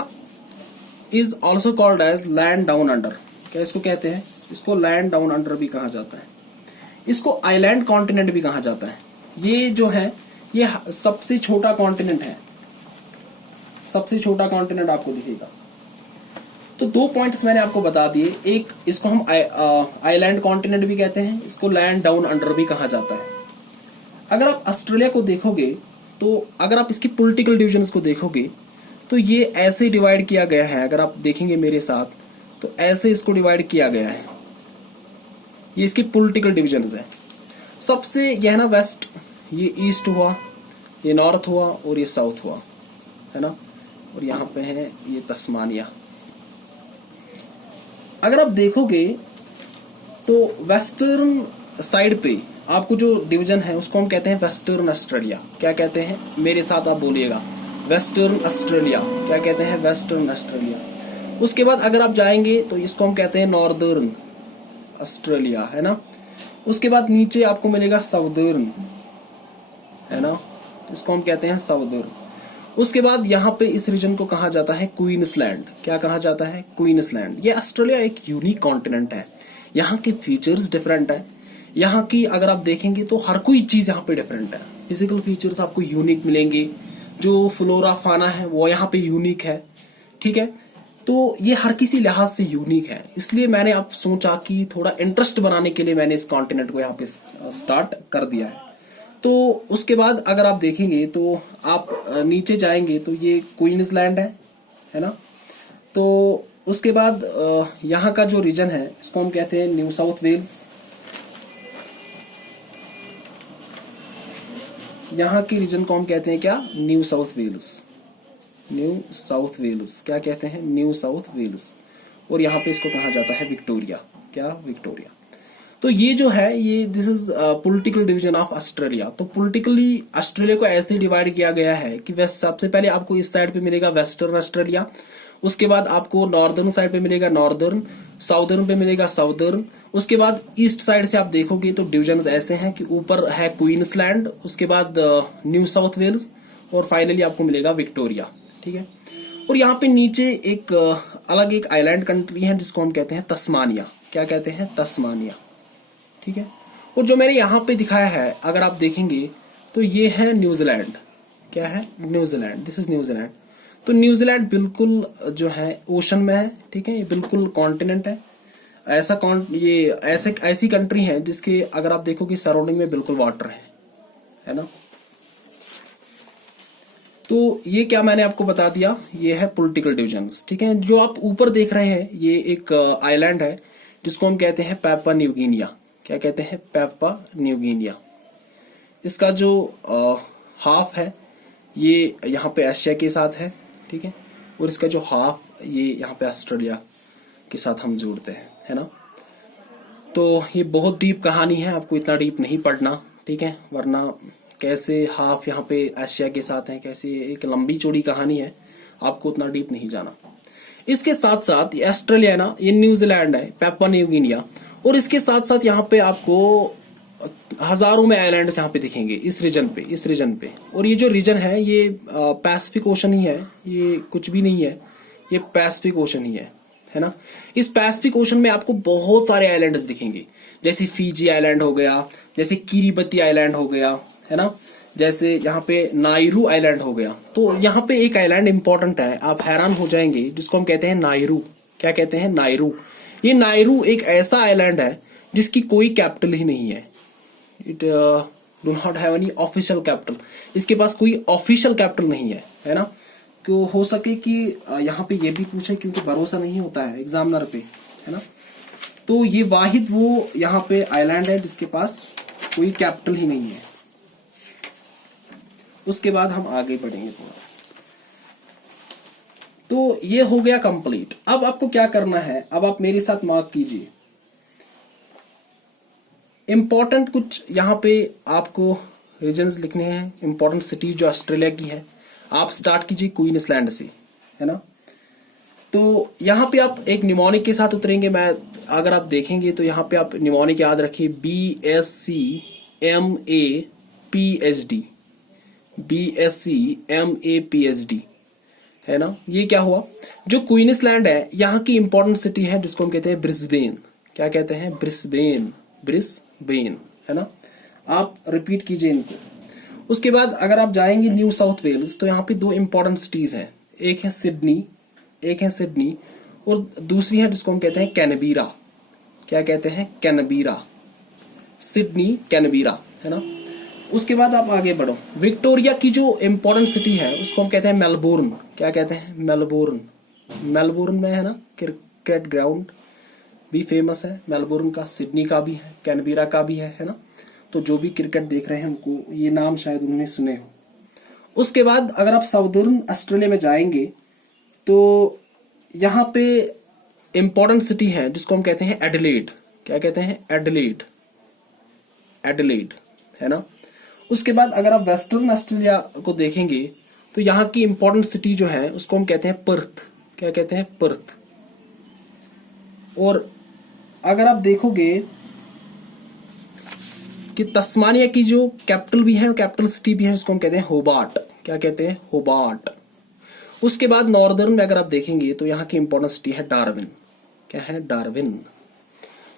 is also called as land down under. क्या इसको कहते हैं? इसको लैंड डाउन अंडर भी कहा जाता है, इसको आइलैंड कॉन्टिनेंट भी कहा जाता है। ये जो है ये सबसे छोटा कॉन्टिनेंट है, सबसे छोटा कॉन्टिनेंट आपको दिखेगा। तो दो पॉइंट्स मैंने आपको बता दिए, एक इसको हम आइलैंड कॉन्टिनेंट भी कहते हैं, इसको लैंड डाउन अंडर भी कहा जाता है। अगर आप ऑस्ट्रेलिया को देखोगे तो अगर आप इसकी पॉलिटिकल डिविजन्स को देखोगे तो ये ऐसे डिवाइड किया गया है। अगर आप देखेंगे मेरे साथ तो ऐसे इसको डिवाइड किया गया है, ये इसकी पॉलिटिकल डिविजन्स है। सबसे यह है ना वेस्ट, ये ईस्ट हुआ, ये नॉर्थ हुआ और ये साउथ हुआ, है ना, और यहाँ पे है ये तस्मानिया। अगर आप देखोगे तो वेस्टर्न साइड पे आपको जो डिवीजन है उसको हम कहते हैं वेस्टर्न ऑस्ट्रेलिया। क्या कहते हैं? मेरे साथ आप बोलिएगा, वेस्टर्न ऑस्ट्रेलिया। क्या कहते हैं? Western Australia. उसके बाद अगर आप जाएंगे तो इसको हम कहते हैं नॉर्दर्न ऑस्ट्रेलिया, है ना। उसके बाद नीचे आपको मिलेगा साउदर्न, है ना, इसको हम कहते हैं साउदर्न। उसके बाद यहाँ पे इस रीजन को कहा जाता है क्वींसलैंड। क्या कहा जाता है? क्वींसलैंड। ये ऑस्ट्रेलिया एक यूनिक कॉन्टिनेंट है, यहाँ के फीचर्स डिफरेंट है। यहाँ की अगर आप देखेंगे तो हर कोई चीज यहाँ पे डिफरेंट है, फिजिकल फीचर्स आपको यूनिक मिलेंगे, जो फ्लोरा फाना है वो यहाँ पे यूनिक है। ठीक है, तो ये हर किसी लिहाज से यूनिक है, इसलिए मैंने आप सोचा कि थोड़ा इंटरेस्ट बनाने के लिए मैंने इस कॉन्टिनेंट को यहाँ पे स्टार्ट कर दिया है। तो उसके बाद अगर आप देखेंगे तो आप नीचे जाएंगे तो ये क्वींसलैंड है ना। तो उसके बाद यहाँ का जो रीजन है इसको हम कहते हैं न्यू साउथ वेल्स। यहाँ की रीजन को हम कहते हैं क्या? New South Wales. New South Wales क्या कहते हैं? New South Wales. और यहाँ पे इसको कहा जाता है विक्टोरिया। क्या? विक्टोरिया। तो ये जो है ये this is political division of Australia. तो पॉलिटिकली ऑस्ट्रेलिया को ऐसे डिवाइड किया गया है कि वेस्ट, सबसे पहले आपको इस साइड पे मिलेगा वेस्टर्न ऑस्ट्रेलिया, उसके बाद आपको नॉर्दर्न साइड पे मिलेगा नॉर्दर्न, साउदर्न पे मिलेगा साउदर्न। उसके बाद ईस्ट साइड से आप देखोगे तो डिविजन्स ऐसे हैं कि ऊपर है क्वींसलैंड, उसके बाद न्यू साउथ वेल्स और फाइनली आपको मिलेगा विक्टोरिया। ठीक है, और यहाँ पे नीचे एक अलग एक आइलैंड कंट्री है जिसको हम कहते हैं तस्मानिया। क्या कहते हैं? तस्मानिया। ठीक है, और जो मैंने यहाँ पे दिखाया है अगर आप देखेंगे तो ये है न्यूजीलैंड। क्या है? न्यूजीलैंड। This is New Zealand. तो न्यूजीलैंड बिल्कुल जो है ओशन में है। ठीक है, ये बिल्कुल कॉन्टिनेंट है। ये ऐसी कंट्री है जिसके अगर आप देखोगे सराउंडिंग में बिल्कुल वाटर है ना। तो ये क्या मैंने आपको बता दिया, ये है पॉलिटिकल डिविजन्स। ठीक है, जो आप ऊपर देख रहे हैं ये एक आइलैंड है जिसको हम कहते हैं पापुआ न्यू गिनिया। क्या कहते हैं? Papua new Guinea. इसका जो हाफ है ये यहाँ पे एशिया के साथ है। ठीक है, और इसका जो हाफ ये यहाँ पे ऑस्ट्रेलिया के साथ हम जोड़ते हैं, है ना। तो ये बहुत डीप कहानी है, आपको इतना डीप नहीं पढ़ना। ठीक है, वरना कैसे हाफ यहाँ पे एशिया के साथ है, कैसे एक लंबी चौड़ी कहानी है, आपको उतना डीप नहीं जाना। इसके साथ साथ ये ऑस्ट्रेलिया है ना, ये न्यूजीलैंड है, पापुआ न्यू गिनिया, और इसके साथ साथ यहाँ पे आपको हजारों में आइलैंड्स यहाँ पे दिखेंगे इस रीजन पे। और ये जो रीजन है ये पैसिफिक ओशन ही है, ये कुछ भी नहीं है, ये पैसिफिक ओशन ही है ना। इस पैसिफिक ओशन में आपको बहुत सारे आइलैंड्स दिखेंगे, जैसे फीजी आइलैंड हो गया, जैसे किरिबती आइलैंड हो गया, है ना, जैसे यहाँ पे नायरू आइलैंड हो गया। तो यहाँ पे एक आइलैंड इंपॉर्टेंट है, आप हैरान हो जाएंगे, जिसको हम कहते हैं नायरू। क्या कहते हैं? नायरू। ये नायरू एक ऐसा आइलैंड है जिसकी कोई कैपिटल ही नहीं है। It do not have any official capital. इसके पास कोई ऑफिशियल कैपिटल नहीं है ना। तो हो सके कि यहाँ पे ये भी पूछे, क्योंकि भरोसा नहीं होता है एग्जामिनर पे, है ना। तो ये वाहिद वो यहाँ पे आइलैंड है जिसके पास कोई कैपिटल ही नहीं है। उसके बाद हम आगे बढ़ेंगे थोड़ा। तो ये हो गया कंप्लीट। अब आपको क्या करना है, अब आप मेरे साथ मार्क कीजिए। इंपॉर्टेंट कुछ यहाँ पे आपको रीजन्स लिखने हैं, इंपॉर्टेंट सिटी जो ऑस्ट्रेलिया की है। आप स्टार्ट कीजिए क्वींसलैंड से, है ना। तो यहाँ पे आप एक निमोनिक के साथ उतरेंगे। मैं अगर आप देखेंगे तो यहाँ पे आप निमोनिक याद रखिए, BSc MA PhD, है ना। ये क्या हुआ, जो क्वींसलैंड है यहाँ की इंपॉर्टेंट सिटी है जिसको हम कहते हैं ब्रिस्बेन। क्या कहते हैं? ब्रिस्बेन, है ना। आप रिपीट कीजिए इनको। उसके बाद अगर आप जाएंगे न्यू साउथ वेल्स, तो यहाँ पे दो इंपॉर्टेंट सिटीज हैं, एक है सिडनी और दूसरी है जिसको हम कहते हैं कैनबीरा। क्या कहते हैं? कैनबीरा। सिडनी, कैनबीरा, है ना। उसके बाद आप आगे बढ़ो। विक्टोरिया की जो इंपॉर्टेंट सिटी है उसको हम कहते हैं मेलबोर्न। क्या कहते हैं? मेलबोर्न में, है ना, क्रिकेट ग्राउंड भी फेमस है मेलबोर्न का। सिडनी का भी है, कैनबीरा का भी है ना। तो जो भी क्रिकेट देख रहे हैं उनको ये नाम शायद उन्होंने सुने हो। उसके बाद अगर आप साउदर्न ऑस्ट्रेलिया में जाएंगे तो यहाँ पे इंपॉर्टेंट सिटी है जिसको हम कहते हैं एडिलेड। क्या कहते हैं? एडिलेड, है ना। उसके बाद अगर आप वेस्टर्न ऑस्ट्रेलिया को देखेंगे तो यहाँ की इंपॉर्टेंट सिटी जो है उसको हम कहते हैं पर्थ। क्या कहते हैं? पर्थ। और अगर आप देखोगे कि तस्मानिया की जो कैपिटल भी है, कैपिटल सिटी भी है, उसको हम कहते हैं होबार्ट। क्या कहते हैं? होबार्ट। उसके बाद नॉर्दर्न में अगर आप देखेंगे तो यहाँ की इंपॉर्टेंट सिटी है डार्विन। क्या है? डार्विन।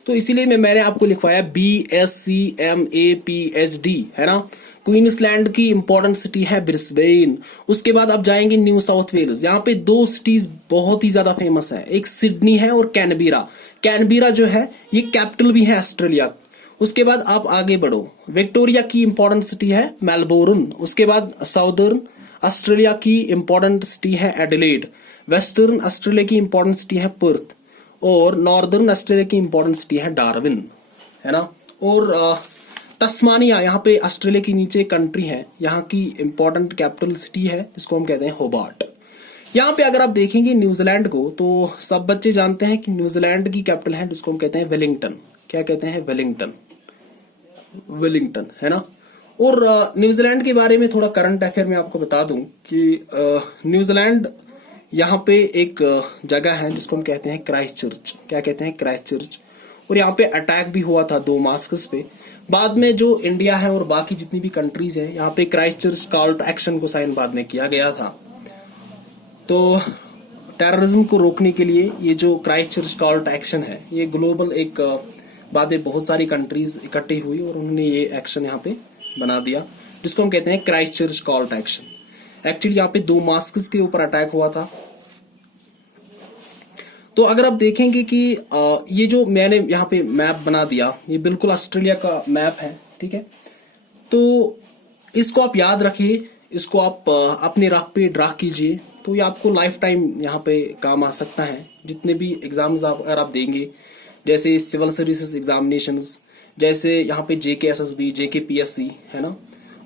तो इसीलिए मैंने आपको लिखवाया BSc MA PhD, है ना। क्वींसलैंड की इंपॉर्टेंट सिटी है ब्रिस्बेन। उसके बाद आप जाएंगे न्यू साउथ वेल्स, यहाँ पे दो सिटीज बहुत ही ज्यादा फेमस है, एक सिडनी है और कैनबीरा। कैनबीरा जो है ये कैपिटल भी है ऑस्ट्रेलिया। उसके बाद आप आगे बढ़ो। विक्टोरिया की इंपॉर्टेंट सिटी है मेलबोर्न। उसके बाद साउदर्न ऑस्ट्रेलिया की इंपॉर्टेंट सिटी है एडिलेड। वेस्टर्न ऑस्ट्रेलिया की इंपॉर्टेंट सिटी है पर्थ और नॉर्दर्न ऑस्ट्रेलिया की इंपॉर्टेंट सिटी है डार्विन, है ना। और तस्मानिया यहाँ पे ऑस्ट्रेलिया की नीचे कंट्री है, यहाँ की इंपॉर्टेंट कैपिटल सिटी है जिसको हम कहते हैं होबार्ट। यहाँ पे अगर आप देखेंगे न्यूजीलैंड को तो सब बच्चे जानते हैं कि न्यूजीलैंड की कैपिटल है जिसको हम कहते हैं वेलिंगटन। क्या कहते हैं? वेलिंगटन, है ना। और न्यूजीलैंड के बारे में थोड़ा करंट अफेयर में आपको बता दूं कि न्यूजीलैंड यहाँ पे एक जगह है जिसको हम कहते हैं क्राइस्टचर्च। क्या कहते हैं? क्राइस्टचर्च। और यहाँ पे अटैक भी हुआ था 2 मास्कस पे। बाद में जो इंडिया है और बाकी जितनी भी कंट्रीज हैं, यहाँ पे क्राइस्टचर्च कॉल टू एक्शन को साइन बाद में किया गया था। तो टेररिज्म को रोकने के लिए ये जो क्राइस्टचर्च कॉल टू एक्शन है, ये ग्लोबल एक बाद में बहुत सारी कंट्रीज इकट्ठी हुई और उन्होंने ये एक्शन यहाँ पे बना दिया जिसको हम कहते हैं Christchurch call to action. Actually यहाँ पे 2 मास्कस के ऊपर अटैक हुआ था। तो अगर आप देखेंगे कि ये जो मैंने यहाँ पे मैप बना दिया, ये बिल्कुल ऑस्ट्रेलिया का मैप है, ठीक है। तो इसको आप याद रखिए, इसको आप अपने राह पे ड्रा कीजिए, तो ये आपको लाइफ टाइम यहाँ पे काम आ सकता है। जितने भी एग्जाम्स अगर आप देंगे, जैसे सिविल सर्विसेज एग्जामिनेशंस, जैसे यहाँ पे JKSSB, JKPSC, है ना,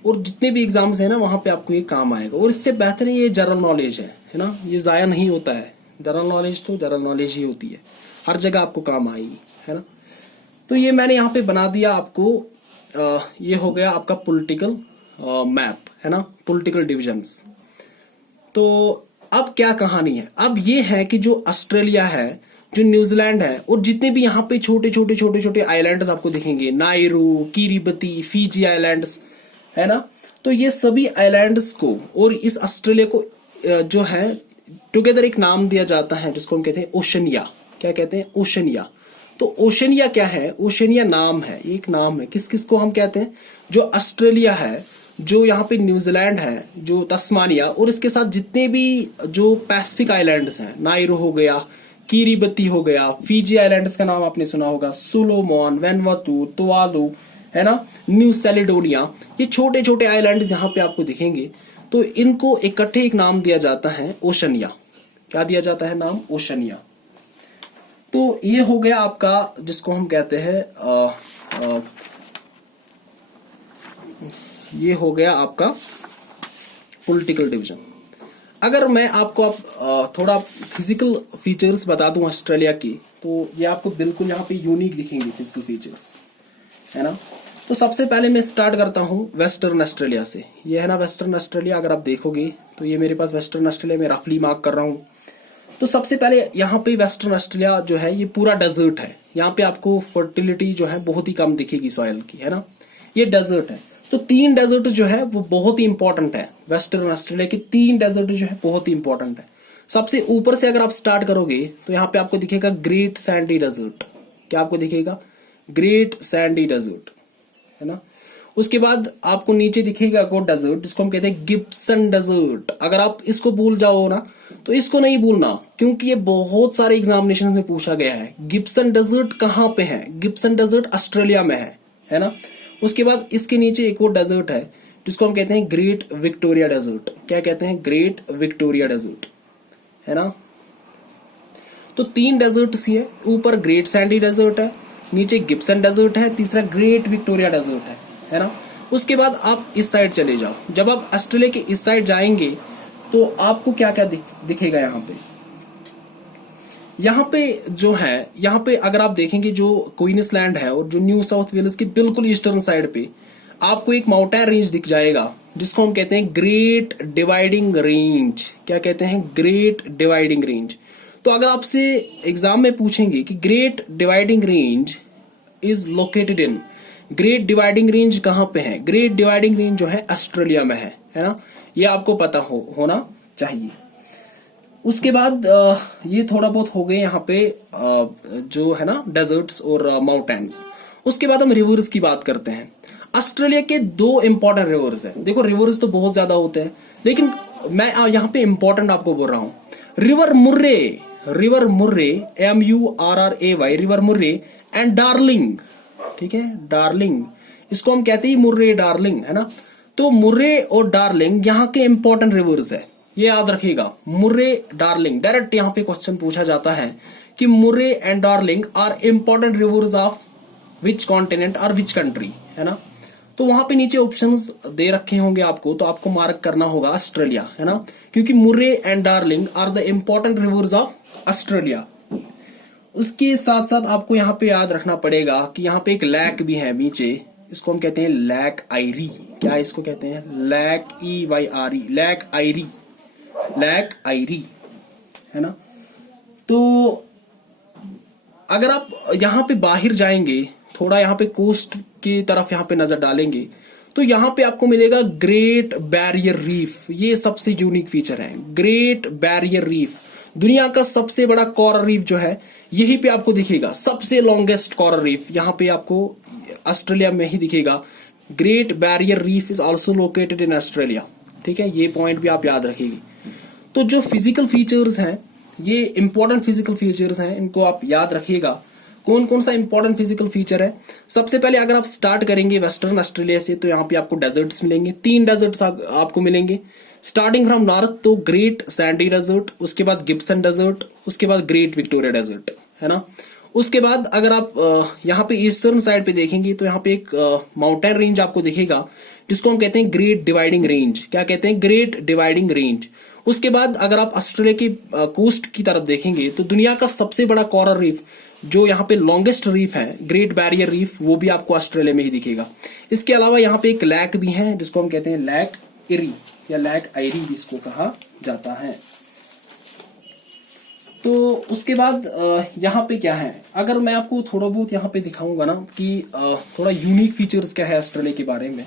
और जितने भी एग्जाम्स है ना, वहां पे आपको ये काम आएगा। और इससे बेहतर ये जनरल नॉलेज है ना, ये जाया नहीं होता है। जनरल नॉलेज तो जनरल नॉलेज ही होती है, हर जगह आपको काम आएगी, है ना। तो ये मैंने यहाँ पे बना दिया आपको। ये हो गया आपका पॉलिटिकल मैप, है ना, पॉलिटिकल डिविजन्स। तो अब क्या कहानी है? अब ये है कि जो ऑस्ट्रेलिया है, जो न्यूजीलैंड है, और जितने भी यहाँ पे छोटे छोटे आइलैंड्स आपको दिखेंगे, नायरू, किरिबती, फिजी आइलैंड्स, है ना। तो ये सभी आइलैंड्स को और इस ऑस्ट्रेलिया को जो है टुगेदर एक नाम दिया जाता है जिसको हम कहते हैं ओशनिया। क्या कहते हैं? ओशनिया। तो ओशनिया क्या है? ओशनिया नाम है, एक नाम है। किस किस को हम कहते हैं? जो ऑस्ट्रेलिया है जो यहाँ पे न्यूजीलैंड है, जो तस्मानिया, और इसके साथ जितने भी जो पैसिफिक आइलैंड्स हैं, नाइरो हो गया, किरिबती हो गया, फीजी आइलैंड्स का नाम आपने सुना होगा, सोलोमन, वेनवातू, तुवालू, है ना, न्यू सेलेडोनिया, ये छोटे छोटे आइलैंड्स यहाँ पे आपको दिखेंगे। तो इनको इकट्ठे एक नाम दिया जाता है ओशनिया। क्या दिया जाता है नाम? ओशनिया। तो ये हो गया आपका, जिसको हम कहते हैं ये हो गया आपका पॉलिटिकल डिवीजन। अगर मैं आपको थोड़ा फिजिकल फीचर्स बता दूं ऑस्ट्रेलिया की, तो ये आपको बिल्कुल यहाँ पे यूनिक दिखेंगे फिजिकल फीचर्स, है ना। तो सबसे पहले मैं स्टार्ट करता हूँ वेस्टर्न ऑस्ट्रेलिया से। ये है ना वेस्टर्न ऑस्ट्रेलिया, अगर आप देखोगे तो ये मेरे पास वेस्टर्न ऑस्ट्रेलिया में रफली मार्क कर रहा हूँ। तो सबसे पहले यहाँ पे वेस्टर्न ऑस्ट्रेलिया जो है ये पूरा डेजर्ट है। यहाँ पे आपको फर्टिलिटी जो है बहुत ही कम दिखेगी सॉइल की, है ना, ये डेजर्ट है। तो 3 डेजर्ट जो है वो बहुत ही इंपॉर्टेंट है। वेस्टर्न ऑस्ट्रेलिया के 3 डेजर्ट जो है बहुत ही इंपॉर्टेंट है। सबसे ऊपर से अगर आप स्टार्ट करोगे तो यहाँ पे आपको दिखेगा ग्रेट सैंडी डेजर्ट। क्या आपको दिखेगा? ग्रेट सैंडी डेजर्ट, है ना। उसके बाद आपको नीचे दिखेगा वो डेजर्ट जिसको हम कहते हैं गिब्सन डेजर्ट। अगर आप इसको भूल जाओ ना तो इसको नहीं भूलना, क्योंकि ये बहुत सारे एग्जामिनेशन में पूछा गया है। गिब्सन डेजर्ट कहाँ पे है? गिब्सन डेजर्ट ऑस्ट्रेलिया में है ना। उसके बाद इसके नीचे एक और डेजर्ट है जिसको हम कहते हैं ग्रेट विक्टोरिया डेजर्ट। क्या कहते हैं? ग्रेट विक्टोरिया डेजर्ट, है ना। तो 3 डेजर्ट सी है, ऊपर ग्रेट सैंडी डेजर्ट है, नीचे गिब्सन डेजर्ट है, तीसरा ग्रेट विक्टोरिया डेजर्ट है ना। उसके बाद आप इस साइड चले जाओ। जब आप ऑस्ट्रेलिया के इस साइड जाएंगे तो आपको क्या क्या दिखेगा यहाँ पे? यहाँ पे जो है, यहाँ पे अगर आप देखेंगे जो क्वींसलैंड है और जो न्यू साउथ वेल्स की बिल्कुल ईस्टर्न साइड पे आपको एक माउंटेन रेंज दिख जाएगा जिसको हम कहते हैं ग्रेट डिवाइडिंग रेंज। क्या कहते हैं? Great dividing range. तो अगर आपसे एग्जाम में पूछेंगे कि great dividing range is located in, great dividing range कहाँ पे है? ग्रेट डिवाइडिंग रेंज जो है ऑस्ट्रेलिया में है ना। ये आपको पता होना चाहिए। उसके बाद ये थोड़ा बहुत हो गए यहाँ पे जो है ना डेजर्ट्स और माउंटेन्स। उसके बाद हम रिवर्स की बात करते हैं। ऑस्ट्रेलिया के 2 इंपॉर्टेंट रिवर्स हैं। देखो रिवर्स तो बहुत ज्यादा होते हैं, लेकिन मैं यहाँ पे इंपॉर्टेंट आपको बोल रहा हूँ। River Murray, river Murray, MURRAY, river Murray and darling. ठीक है, डार्लिंग, इसको हम कहते हैं मुर्रे डार्लिंग, है ना। तो मुर्रे और डार्लिंग यहाँ के इंपॉर्टेंट रिवर्स है, ये याद रखिएगा। मुर्रे डार्लिंग, डायरेक्ट यहाँ पे क्वेश्चन पूछा जाता है कि Murray and Darling are important rivers of which continent और विच कंट्री, है ना। तो वहां पे नीचे ऑप्शंस दे रखे होंगे आपको, तो आपको मार्क करना होगा ऑस्ट्रेलिया, है ना, क्योंकि Murray and Darling are the important rivers of Australia. उसके साथ साथ आपको यहाँ पे याद रखना पड़ेगा कि यहाँ पे एक लैक भी है नीचे, इसको हम कहते हैं लैक आयरी। क्या इसको कहते हैं? लैक EYRE, लैक आयरी, लैक आयरी, है ना। तो अगर आप यहाँ पे बाहर जाएंगे, थोड़ा यहाँ पे कोस्ट की तरफ यहाँ पे नजर डालेंगे, तो यहाँ पे आपको मिलेगा ग्रेट बैरियर रीफ। ये सबसे यूनिक फीचर है, ग्रेट बैरियर रीफ। दुनिया का सबसे बड़ा कोरल रीफ जो है यही पे आपको दिखेगा। सबसे लॉन्गेस्ट कोरल रीफ यहाँ पे आपको ऑस्ट्रेलिया में ही दिखेगा। Great barrier reef is also located in Australia. ठीक है, ये पॉइंट भी आप याद रखिएगा। तो जो फिजिकल फीचर्स हैं, ये इंपॉर्टेंट फिजिकल फीचर्स हैं, इनको आप याद रखिएगा। कौन कौन सा इंपॉर्टेंट फिजिकल फीचर है? सबसे पहले अगर आप स्टार्ट करेंगे वेस्टर्न ऑस्ट्रेलिया से, तो यहाँ पे आपको डेजर्ट्स मिलेंगे। 3 डेजर्ट्स आपको मिलेंगे स्टार्टिंग फ्रॉम नॉर्थ। तो ग्रेट सैंडी डेजर्ट, उसके बाद गिब्सन डेजर्ट, उसके बाद ग्रेट विक्टोरिया डेजर्ट, है ना। उसके बाद अगर आप यहाँ पे ईस्टर्न साइड पे देखेंगे तो यहाँ पे एक माउंटेन रेंज आपको दिखेगा जिसको हम कहते हैं ग्रेट डिवाइडिंग रेंज। क्या कहते हैं? Great dividing range. उसके बाद अगर आप ऑस्ट्रेलिया की कोस्ट की तरफ देखेंगे तो दुनिया का सबसे बड़ा कोरल रीफ, जो यहाँ पे लॉन्गेस्ट रीफ है, ग्रेट बैरियर रीफ, वो भी आपको ऑस्ट्रेलिया में ही दिखेगा। इसके अलावा यहाँ पे एक लैक भी है जिसको हम कहते हैं लैक इरी या लैक आयरी भी इसको कहा जाता है। तो उसके बाद यहाँ पे क्या है, अगर मैं आपको थोड़ा बहुत यहाँ पे दिखाऊंगा ना कि थोड़ा यूनिक फीचर्स क्या है ऑस्ट्रेलिया के बारे में,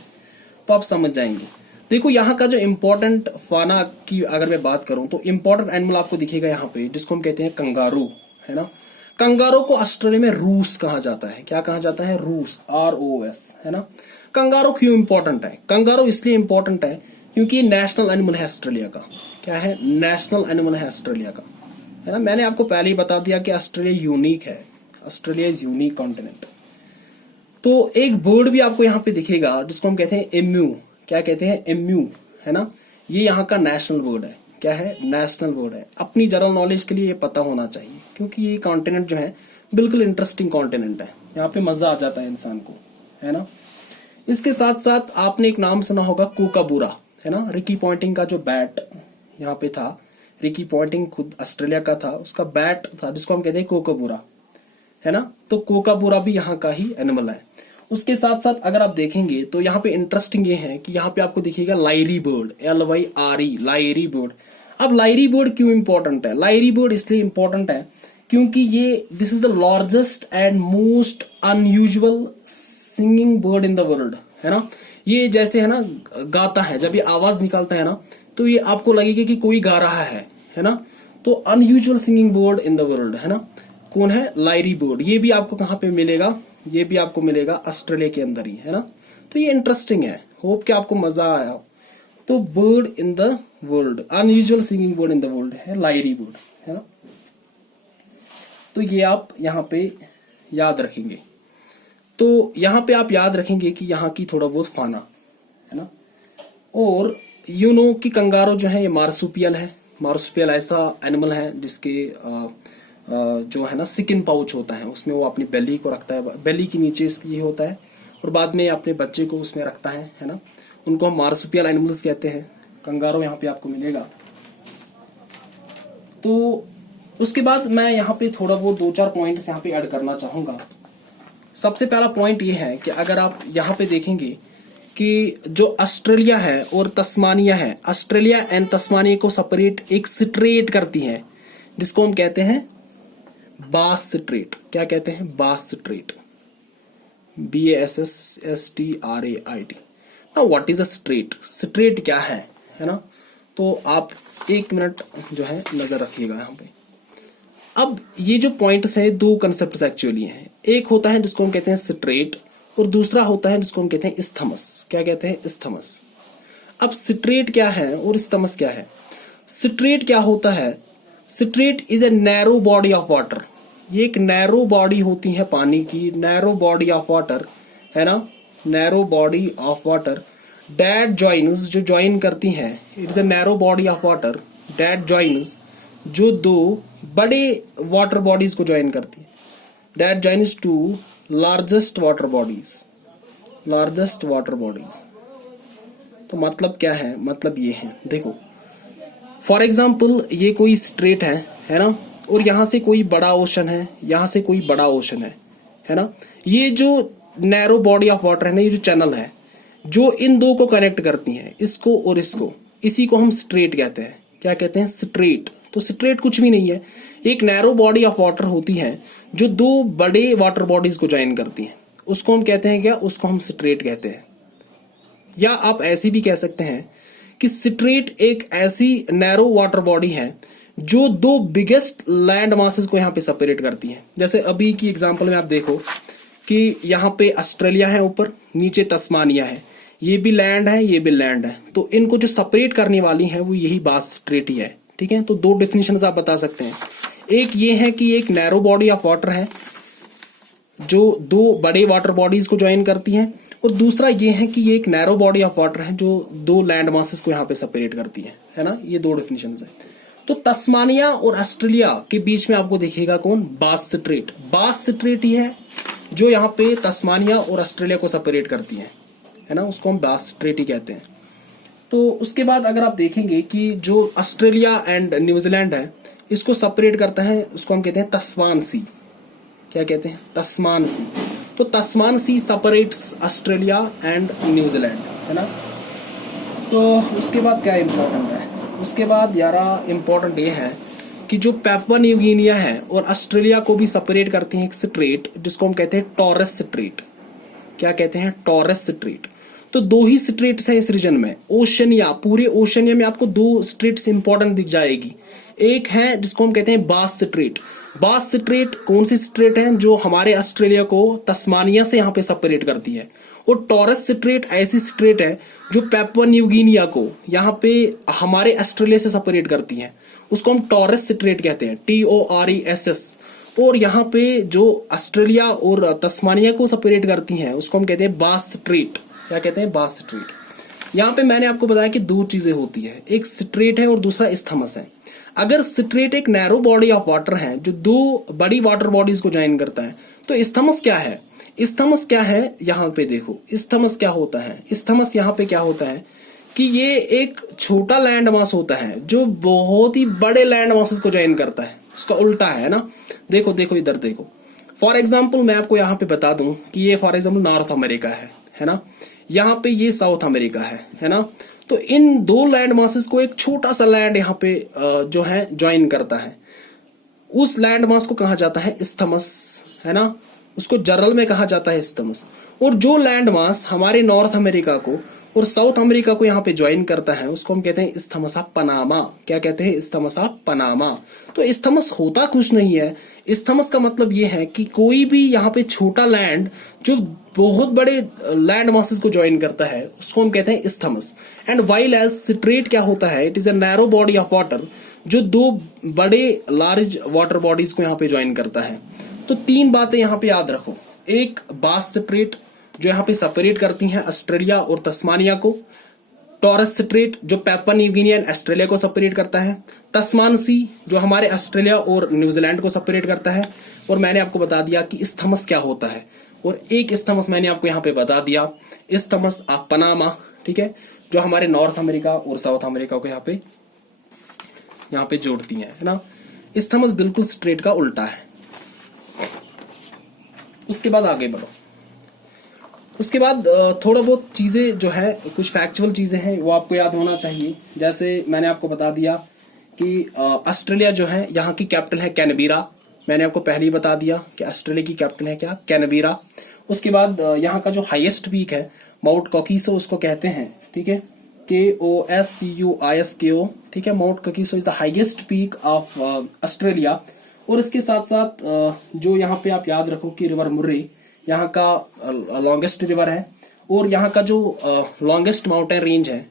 तो आप समझ जाएंगे। देखो यहाँ का जो इम्पोर्टेंट फाना की अगर मैं बात करूं तो इम्पोर्टेंट एनिमल आपको दिखेगा यहाँ पे जिसको हम कहते हैं कंगारू, है ना। कंगारो को ऑस्ट्रेलिया में रूस कहा जाता है। क्या कहा जाता है? रूस, ROS, है ना। कंगारो क्यों इंपॉर्टेंट है? कंगारो इसलिए इंपॉर्टेंट है क्योंकि नेशनल एनिमल है ऑस्ट्रेलिया का। क्या है? नेशनल एनिमल है ऑस्ट्रेलिया का, है ना। मैंने आपको पहले ही बता दिया कि ऑस्ट्रेलिया यूनिक है, ऑस्ट्रेलिया इज यूनिक कॉन्टिनेंट। तो एक बर्ड भी आपको यहाँ पे दिखेगा जिसको हम कहते हैं एम्यू। क्या कहते हैं? एम्यू, है ना। ये यहाँ का नेशनल बर्ड है। क्या है? नेशनल बर्ड है। अपनी जनरल नॉलेज के लिए ये पता होना चाहिए क्योंकि ये कॉन्टिनेंट जो है बिल्कुल इंटरेस्टिंग कॉन्टिनेंट है, यहाँ पे मजा आ जाता है इंसान को, है ना। इसके साथ साथ आपने एक नाम सुना होगा कोकाबूरा, है ना। रिकी पॉन्टिंग का जो बैट यहाँ पे था, रिकी पॉन्टिंग खुद ऑस्ट्रेलिया का था, उसका बैट था जिसको हम कहते हैं कोकाबूरा, है ना। तो कोकाबूरा भी यहाँ का ही एनिमल है। उसके साथ साथ अगर आप देखेंगे तो यहाँ पे इंटरेस्टिंग ये है कि यहाँ पे आपको दिखेगा लायरी बर्ड, LYRE, लायरी बर्ड। अब लायरी बर्ड क्यों इंपॉर्टेंट है? लायरी बर्ड इसलिए इंपॉर्टेंट है क्योंकि ये this is the largest and most unusual singing bird in the world, है ना। ये जैसे है ना गाता है, जब ये आवाज निकालता है ना तो ये आपको लगेगा कि कोई गा रहा है ना। तो unusual singing bird in the world, है ना। कौन है? लायरी बर्ड। ये भी आपको कहाँ पे मिलेगा? ये भी आपको मिलेगा ऑस्ट्रेलिया के अंदर ही, है ना। तो ये इंटरेस्टिंग है, होप कि आपको मजा आया। तो bird in the world, unusual singing bird in the world है लायरी बर्ड, है ना। तो ये आप यहाँ पे याद रखेंगे। तो यहाँ पे आप याद रखेंगे कि यहाँ की थोड़ा बहुत फाना, है ना। और यू नो कि कंगारो जो है ये मार्सुपियल है। मार्सुपियल ऐसा एनिमल है जिसके जो है ना सिकिन पाउच होता है, उसमें वो अपनी बेली को रखता है, बेली के नीचे ये होता है और बाद में अपने बच्चे को उसमें रखता है ना। उनको हम मार्सुपियल एनिमल्स कहते हैं। कंगारो यहाँ पे आपको मिलेगा। तो उसके बाद मैं यहाँ पे थोड़ा बहुत 2-4 पॉइंट्स यहाँ पे ऐड करना चाहूंगा। सबसे पहला पॉइंट ये है कि अगर आप यहाँ पे देखेंगे कि जो ऑस्ट्रेलिया है और तस्मानिया है, ऑस्ट्रेलिया एंड तस्मानिया को सेपरेट एक स्ट्रेट करती है जिसको हम कहते हैं बास स्ट्रेट। क्या कहते हैं? बास स्ट्रेट, BASSSTRAIT। ना what is a straight? Straight क्या है ना। तो आप 1 मिनट जो है नजर रखिएगा यहाँ पे। अब ये जो पॉइंट्स है 2 कंसेप्ट एक्चुअली हैं। एक होता है जिसको हम कहते हैं स्ट्रेट और दूसरा होता है जिसको हम कहते हैं इस्थमस। क्या कहते हैं? इस्थमस। अब स्ट्रेट क्या है और इस्थमस क्या है? स्ट्रेट क्या होता है? Straight is a narrow body of water. ये एक नैरो बॉडी होती है पानी की, नैरो बॉडी ऑफ वाटर, है ना। Narrow body of water that joins, जो ज्वाइन करती हैं। It is a narrow body of water that joins, जो 2 बड़े वाटर बॉडीज को ज्वाइन करती है। That joins two largest water bodies, largest water bodies. तो मतलब क्या है? मतलब ये है, देखो फॉर एग्जाम्पल ये कोई स्ट्रेट है ना, और यहां से कोई बड़ा ओशन है, यहां से कोई बड़ा ओशन है ना। ये जो नैरो बॉडी ऑफ वाटर है ना, ये जो चैनल है जो इन 2 को कनेक्ट करती है, इसको और इसको, इसी को हम स्ट्रेट कहते हैं। क्या कहते हैं? स्ट्रेट। तो स्ट्रेट कुछ भी नहीं है, एक नैरो बॉडी ऑफ वाटर होती है जो 2 बड़े वाटर बॉडीज को ज्वाइन करती है, उसको हम कहते हैं क्या? उसको हम स्ट्रेट कहते हैं। या आप ऐसे भी कह सकते हैं कि स्ट्रेट एक ऐसी नैरो वाटर बॉडी है जो 2 बिगेस्ट लैंड मासेस को यहाँ पे सेपरेट करती है। जैसे अभी की एग्जांपल में आप देखो कि यहाँ पे ऑस्ट्रेलिया है ऊपर, नीचे तस्मानिया है, ये भी लैंड है, ये भी लैंड है। तो इनको जो सेपरेट करने वाली है वो यही बास स्ट्रेट ही है, ठीक है। तो 2 डेफिनेशन आप बता सकते हैं। एक ये है कि एक नैरो बॉडी ऑफ वाटर है जो 2 बड़े वाटर बॉडीज को ज्वाइन करती है, और दूसरा ये है कि ये एक नैरो बॉडी ऑफ वाटर है जो 2 लैंड मासेस को यहाँ पे सेपरेट करती है ना। ये 2 डेफिनेशन है। तो तस्मानिया और ऑस्ट्रेलिया के बीच में आपको देखिएगा कौन? बास स्ट्रेट। बास स्ट्रेट ही है जो यहाँ पे तस्मानिया और ऑस्ट्रेलिया को सेपरेट करती है ना, उसको हम बास स्ट्रेट ही कहते हैं। तो उसके बाद अगर आप देखेंगे कि जो ऑस्ट्रेलिया एंड न्यूजीलैंड है, इसको सेपरेट करता है, उसको हम कहते हैं तस्मान सी। क्या कहते हैं? तस्मान सी। तो तस्मान सी सेपरेट्स ऑस्ट्रेलिया एंड न्यूजीलैंड, है ना। तो उसके बाद क्या इंपॉर्टेंट है? उसके बाद यारा इंपॉर्टेंट ये है कि जो पैपुआ न्यू गिनिया है और ऑस्ट्रेलिया को भी सेपरेट करते हैं एक स्ट्रेट जिसको हम कहते हैं टॉरस स्ट्रेट। क्या कहते हैं? Taurus straight. तो 2 ही स्ट्रेट्स है इस रीजन में। ओशनिया, पूरे ओशनिया में आपको 2 स्ट्रेट्स इंपॉर्टेंट दिख जाएगी। एक है जिसको हम कहते हैं बास स्ट्रेट। बास स्ट्रेट कौन सी स्ट्रेट है? जो हमारे ऑस्ट्रेलिया को तस्मानिया से यहाँ पे सेपरेट करती है। और टॉरस स्ट्रेट ऐसी स्ट्रेट है जो पैपुआ न्यू गिनिया को यहाँ पे हमारे ऑस्ट्रेलिया से सेपरेट करती है, उसको हम टॉरस स्ट्रेट कहते हैं, TORESS। और यहाँ पे जो ऑस्ट्रेलिया और तस्मानिया को सेपरेट करती हैं उसको हम कहते हैं बास स्ट्रेट। क्या कहते हैं? बास स्ट्रेट। यहाँ पे मैंने आपको बताया कि दो चीजें होती है, एक स्ट्रेट है और दूसरा इस्थमस है। अगर स्ट्रेट एक नैरो बॉडी ऑफ वाटर है जो दो बड़ी वाटर बॉडीज को ज्वाइन करता है, तो इस्थमस क्या है? इस्थमस क्या है? यहाँ पे देखो इस्थमस क्या होता है। इस्थमस यहाँ पे क्या होता है कि ये एक छोटा लैंड मास होता है जो बहुत ही बड़े लैंड मासेस को ज्वाइन करता है, उसका उल्टा है ना। देखो देखो इधर देखो, फॉर एग्जाम्पल मैं आपको यहाँ पे बता दूं कि ये फॉर एग्जाम्पल नॉर्थ अमेरिका है ना, यहाँ पे ये साउथ अमेरिका है ना। तो इन दो लैंड मासेस को एक छोटा सा लैंड यहाँ पे जो है ज्वाइन करता है, उस लैंड मास को कहा जाता है इस्थमस, है ना। उसको जर्नल में कहा जाता है इस्थमस। और जो लैंड मास हमारे नॉर्थ अमेरिका को और साउथ अमेरिका को यहाँ पे ज्वाइन करता है उसको हम कहते हैं इस्थमस ऑफ पनामा। क्या कहते हैं? Isthmus of Panama. तो इस्थमस होता कुछ नहीं है, इस्थमस का मतलब ये है कि कोई भी यहाँ पे छोटा लैंड जो बहुत बड़े लैंड मासेस को ज्वाइन करता है उसको हम कहते हैं isthmus. And while as strait क्या होता है? It is a narrow body of water जो दो बड़े लार्ज वाटर बॉडीज को यहाँ पे ज्वाइन करता है। तो तीन बातें यहाँ पे याद रखो, एक बास स्ट्रेट जो यहाँ पे सेपरेट करती हैं ऑस्ट्रेलिया और तस्मानिया को, टॉरस स्ट्रेट जो Papua New Guinea and Australia को सेपरेट करता है, तस्मान सी जो हमारे ऑस्ट्रेलिया और न्यूजीलैंड को सेपरेट करता है, और मैंने आपको बता दिया कि इस्थमस क्या होता है। और एक इस्थमस मैंने आपको यहाँ पे बता दिया, इस्थमस ऑफ पनामा, ठीक है, जो हमारे नॉर्थ अमेरिका और साउथ अमेरिका को यहाँ पे जोड़ती है ना। इस्थमस बिल्कुल स्ट्रेट का उल्टा है। उसके बाद आगे बढ़ो। उसके बाद थोड़ा बहुत चीजें जो है, कुछ फैक्चुअल चीजें हैं वो आपको याद होना चाहिए। जैसे मैंने आपको बता दिया कि ऑस्ट्रेलिया जो है यहाँ की कैपिटल है कैनबेरा। मैंने आपको पहले ही बता दिया कि ऑस्ट्रेलिया की कैपिटल है क्या? कैनबेरा। उसके बाद यहाँ का जो हाईएस्ट पीक है माउंट कॉकिसो उसको कहते हैं, ठीक है, KOSCUISKO, ठीक है। Mount Kosciuszko is the highest peak of Australia. और इसके साथ साथ जो यहाँ पे आप याद रखो कि रिवर मुर्रे यहाँ का लॉन्गेस्ट रिवर है, और यहाँ का जो लॉन्गेस्ट माउंटेन रेंज है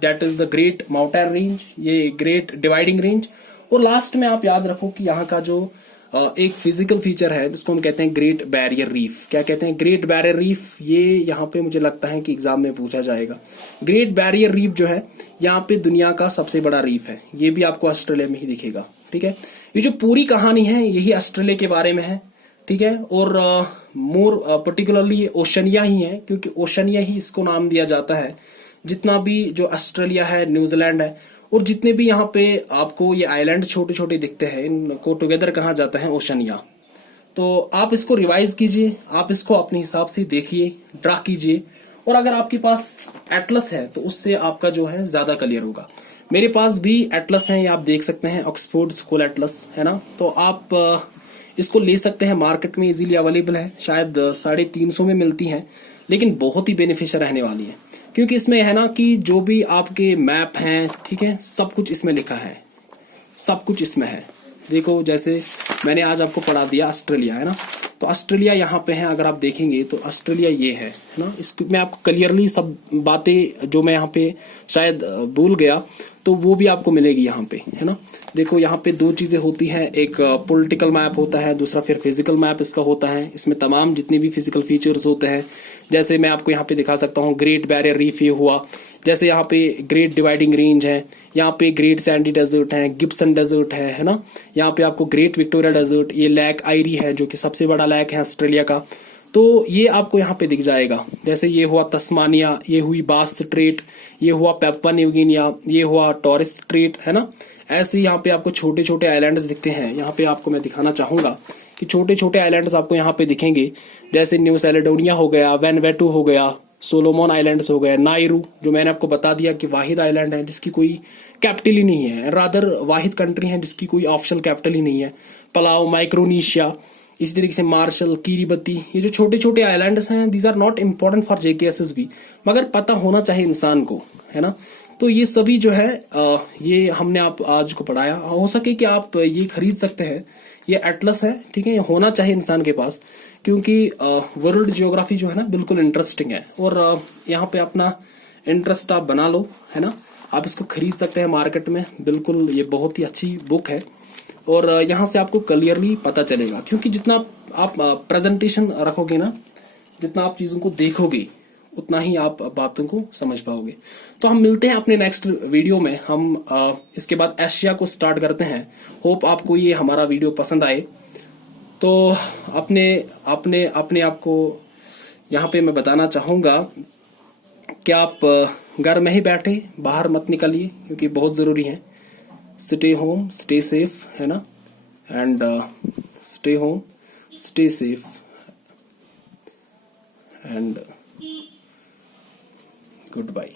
that is the great mountain range, ये ग्रेट डिवाइडिंग रेंज। और लास्ट में आप याद रखो कि यहाँ का जो एक फिजिकल फीचर है जिसको हम कहते हैं ग्रेट बैरियर रीफ। क्या कहते हैं? Great barrier reef. ये यहाँ पे मुझे लगता है कि एग्जाम में पूछा जाएगा। ग्रेट बैरियर रीफ जो है यहाँ पे दुनिया का सबसे बड़ा रीफ है, ये भी आपको ऑस्ट्रेलिया में ही दिखेगा, ठीक है। ये जो पूरी कहानी है यही ऑस्ट्रेलिया के बारे में है, ठीक है। और मोर पर्टिकुलरली ओशनिया ही है, क्योंकि ओशनिया ही इसको नाम दिया जाता है। जितना भी जो ऑस्ट्रेलिया है, न्यूजीलैंड है, और जितने भी यहाँ पे आपको ये आइलैंड छोटे छोटे दिखते हैं इनको टुगेदर कहा जाता है ओशनिया। तो आप इसको रिवाइज कीजिए, आप इसको अपने हिसाब से देखिए, ड्रा कीजिए, और अगर आपके पास एटलस है तो उससे आपका जो है ज्यादा क्लियर होगा। मेरे पास भी एटलस है, ये आप देख सकते हैं, ऑक्सफोर्ड स्कूल एटलस है ना। तो आप इसको ले सकते हैं, मार्केट में इजीली अवेलेबल है, शायद 350 में मिलती है, लेकिन बहुत ही बेनिफिशियल रहने वाली है, क्योंकि इसमें है ना कि जो भी आपके मैप हैं, ठीक है, सब कुछ इसमें लिखा है, सब कुछ इसमें है। देखो जैसे मैंने आज आपको पढ़ा दिया ऑस्ट्रेलिया, है ना, तो ऑस्ट्रेलिया यहाँ पे है, अगर आप देखेंगे तो ऑस्ट्रेलिया ये है ना। इसको मैं आपको क्लियरली सब बातें जो मैं यहाँ पे शायद भूल गया तो वो भी आपको मिलेगी यहाँ पे, है ना। देखो यहाँ पे दो चीजें होती हैं, एक पॉलिटिकल मैप होता है, दूसरा फिर फिजिकल मैप इसका होता है। इसमें तमाम जितने भी फिजिकल फीचर्स होते हैं, जैसे मैं आपको यहाँ पे दिखा सकता हूँ, ग्रेट बैरियर रीफ ये हुआ, जैसे यहाँ पे ग्रेट डिवाइडिंग रेंज है, यहाँ पे ग्रेट सैंडी डेजर्ट है, गिब्सन डेजर्ट है ना। यहाँ पे आपको ग्रेट विक्टोरिया डेजर्ट, ये लेक आयरी है जो कि सबसे बड़ा लेक है ऑस्ट्रेलिया का, तो ये आपको यहाँ पे दिख जाएगा। जैसे ये हुआ तस्मानिया, ये हुई बास स्ट्रेट, ये हुआ पैपुआ न्यू गिनिया, ये हुआ टॉरस स्ट्रेट, है ना। ऐसे यहाँ पे आपको छोटे छोटे आइलैंड्स दिखते हैं। यहाँ पे आपको मैं दिखाना चाहूंगा कि छोटे छोटे आइलैंड्स आपको यहाँ पे दिखेंगे, जैसे न्यू कैलेडोनिया हो गया, वैनवेटू हो गया, सोलोमोन आइलैंड्स हो गए, नाइरू जो मैंने आपको बता दिया कि वाहिद आइलैंड है जिसकी कोई कैपिटल ही नहीं है, रादर वाहिद कंट्री है जिसकी कोई ऑफिशियल कैपिटल ही नहीं है, पलाव, माइक्रोनेशिया, इसी तरीके से मार्शल, किरीबती, ये जो छोटे छोटे आइलैंड्स हैं, these are not important for JKSS भी, मगर पता होना चाहिए इंसान को, है ना, तो ये सभी जो है ये हमने आप आज को पढ़ाया। हो सके कि आप ये खरीद सकते हैं, ये एटलस है, ठीक है, ये होना चाहिए इंसान के पास, क्योंकि वर्ल्ड ज्योग्राफी जो है ना बिल्कुल इंटरेस्टिंग है। और यहाँ पे अपना इंटरेस्ट आप बना लो, है ना। आप इसको खरीद सकते हैं मार्केट में, बिल्कुल ये बहुत ही अच्छी बुक है। और यहाँ से आपको क्लियरली पता चलेगा, क्योंकि जितना आप प्रेजेंटेशन रखोगे ना, जितना आप चीजों को देखोगे, उतना ही आप बातों को समझ पाओगे। तो हम मिलते हैं अपने नेक्स्ट वीडियो में। हम इसके बाद एशिया को स्टार्ट करते हैं। होप आपको ये हमारा वीडियो पसंद आए। तो अपने अपने अपने आप को यहाँ पे मैं बताना चाहूंगा कि आप घर में ही बैठे, बाहर मत निकलिए, क्योंकि बहुत जरूरी है। स्टे होम, स्टे सेफ, है ना, and stay home, stay safe, and goodbye.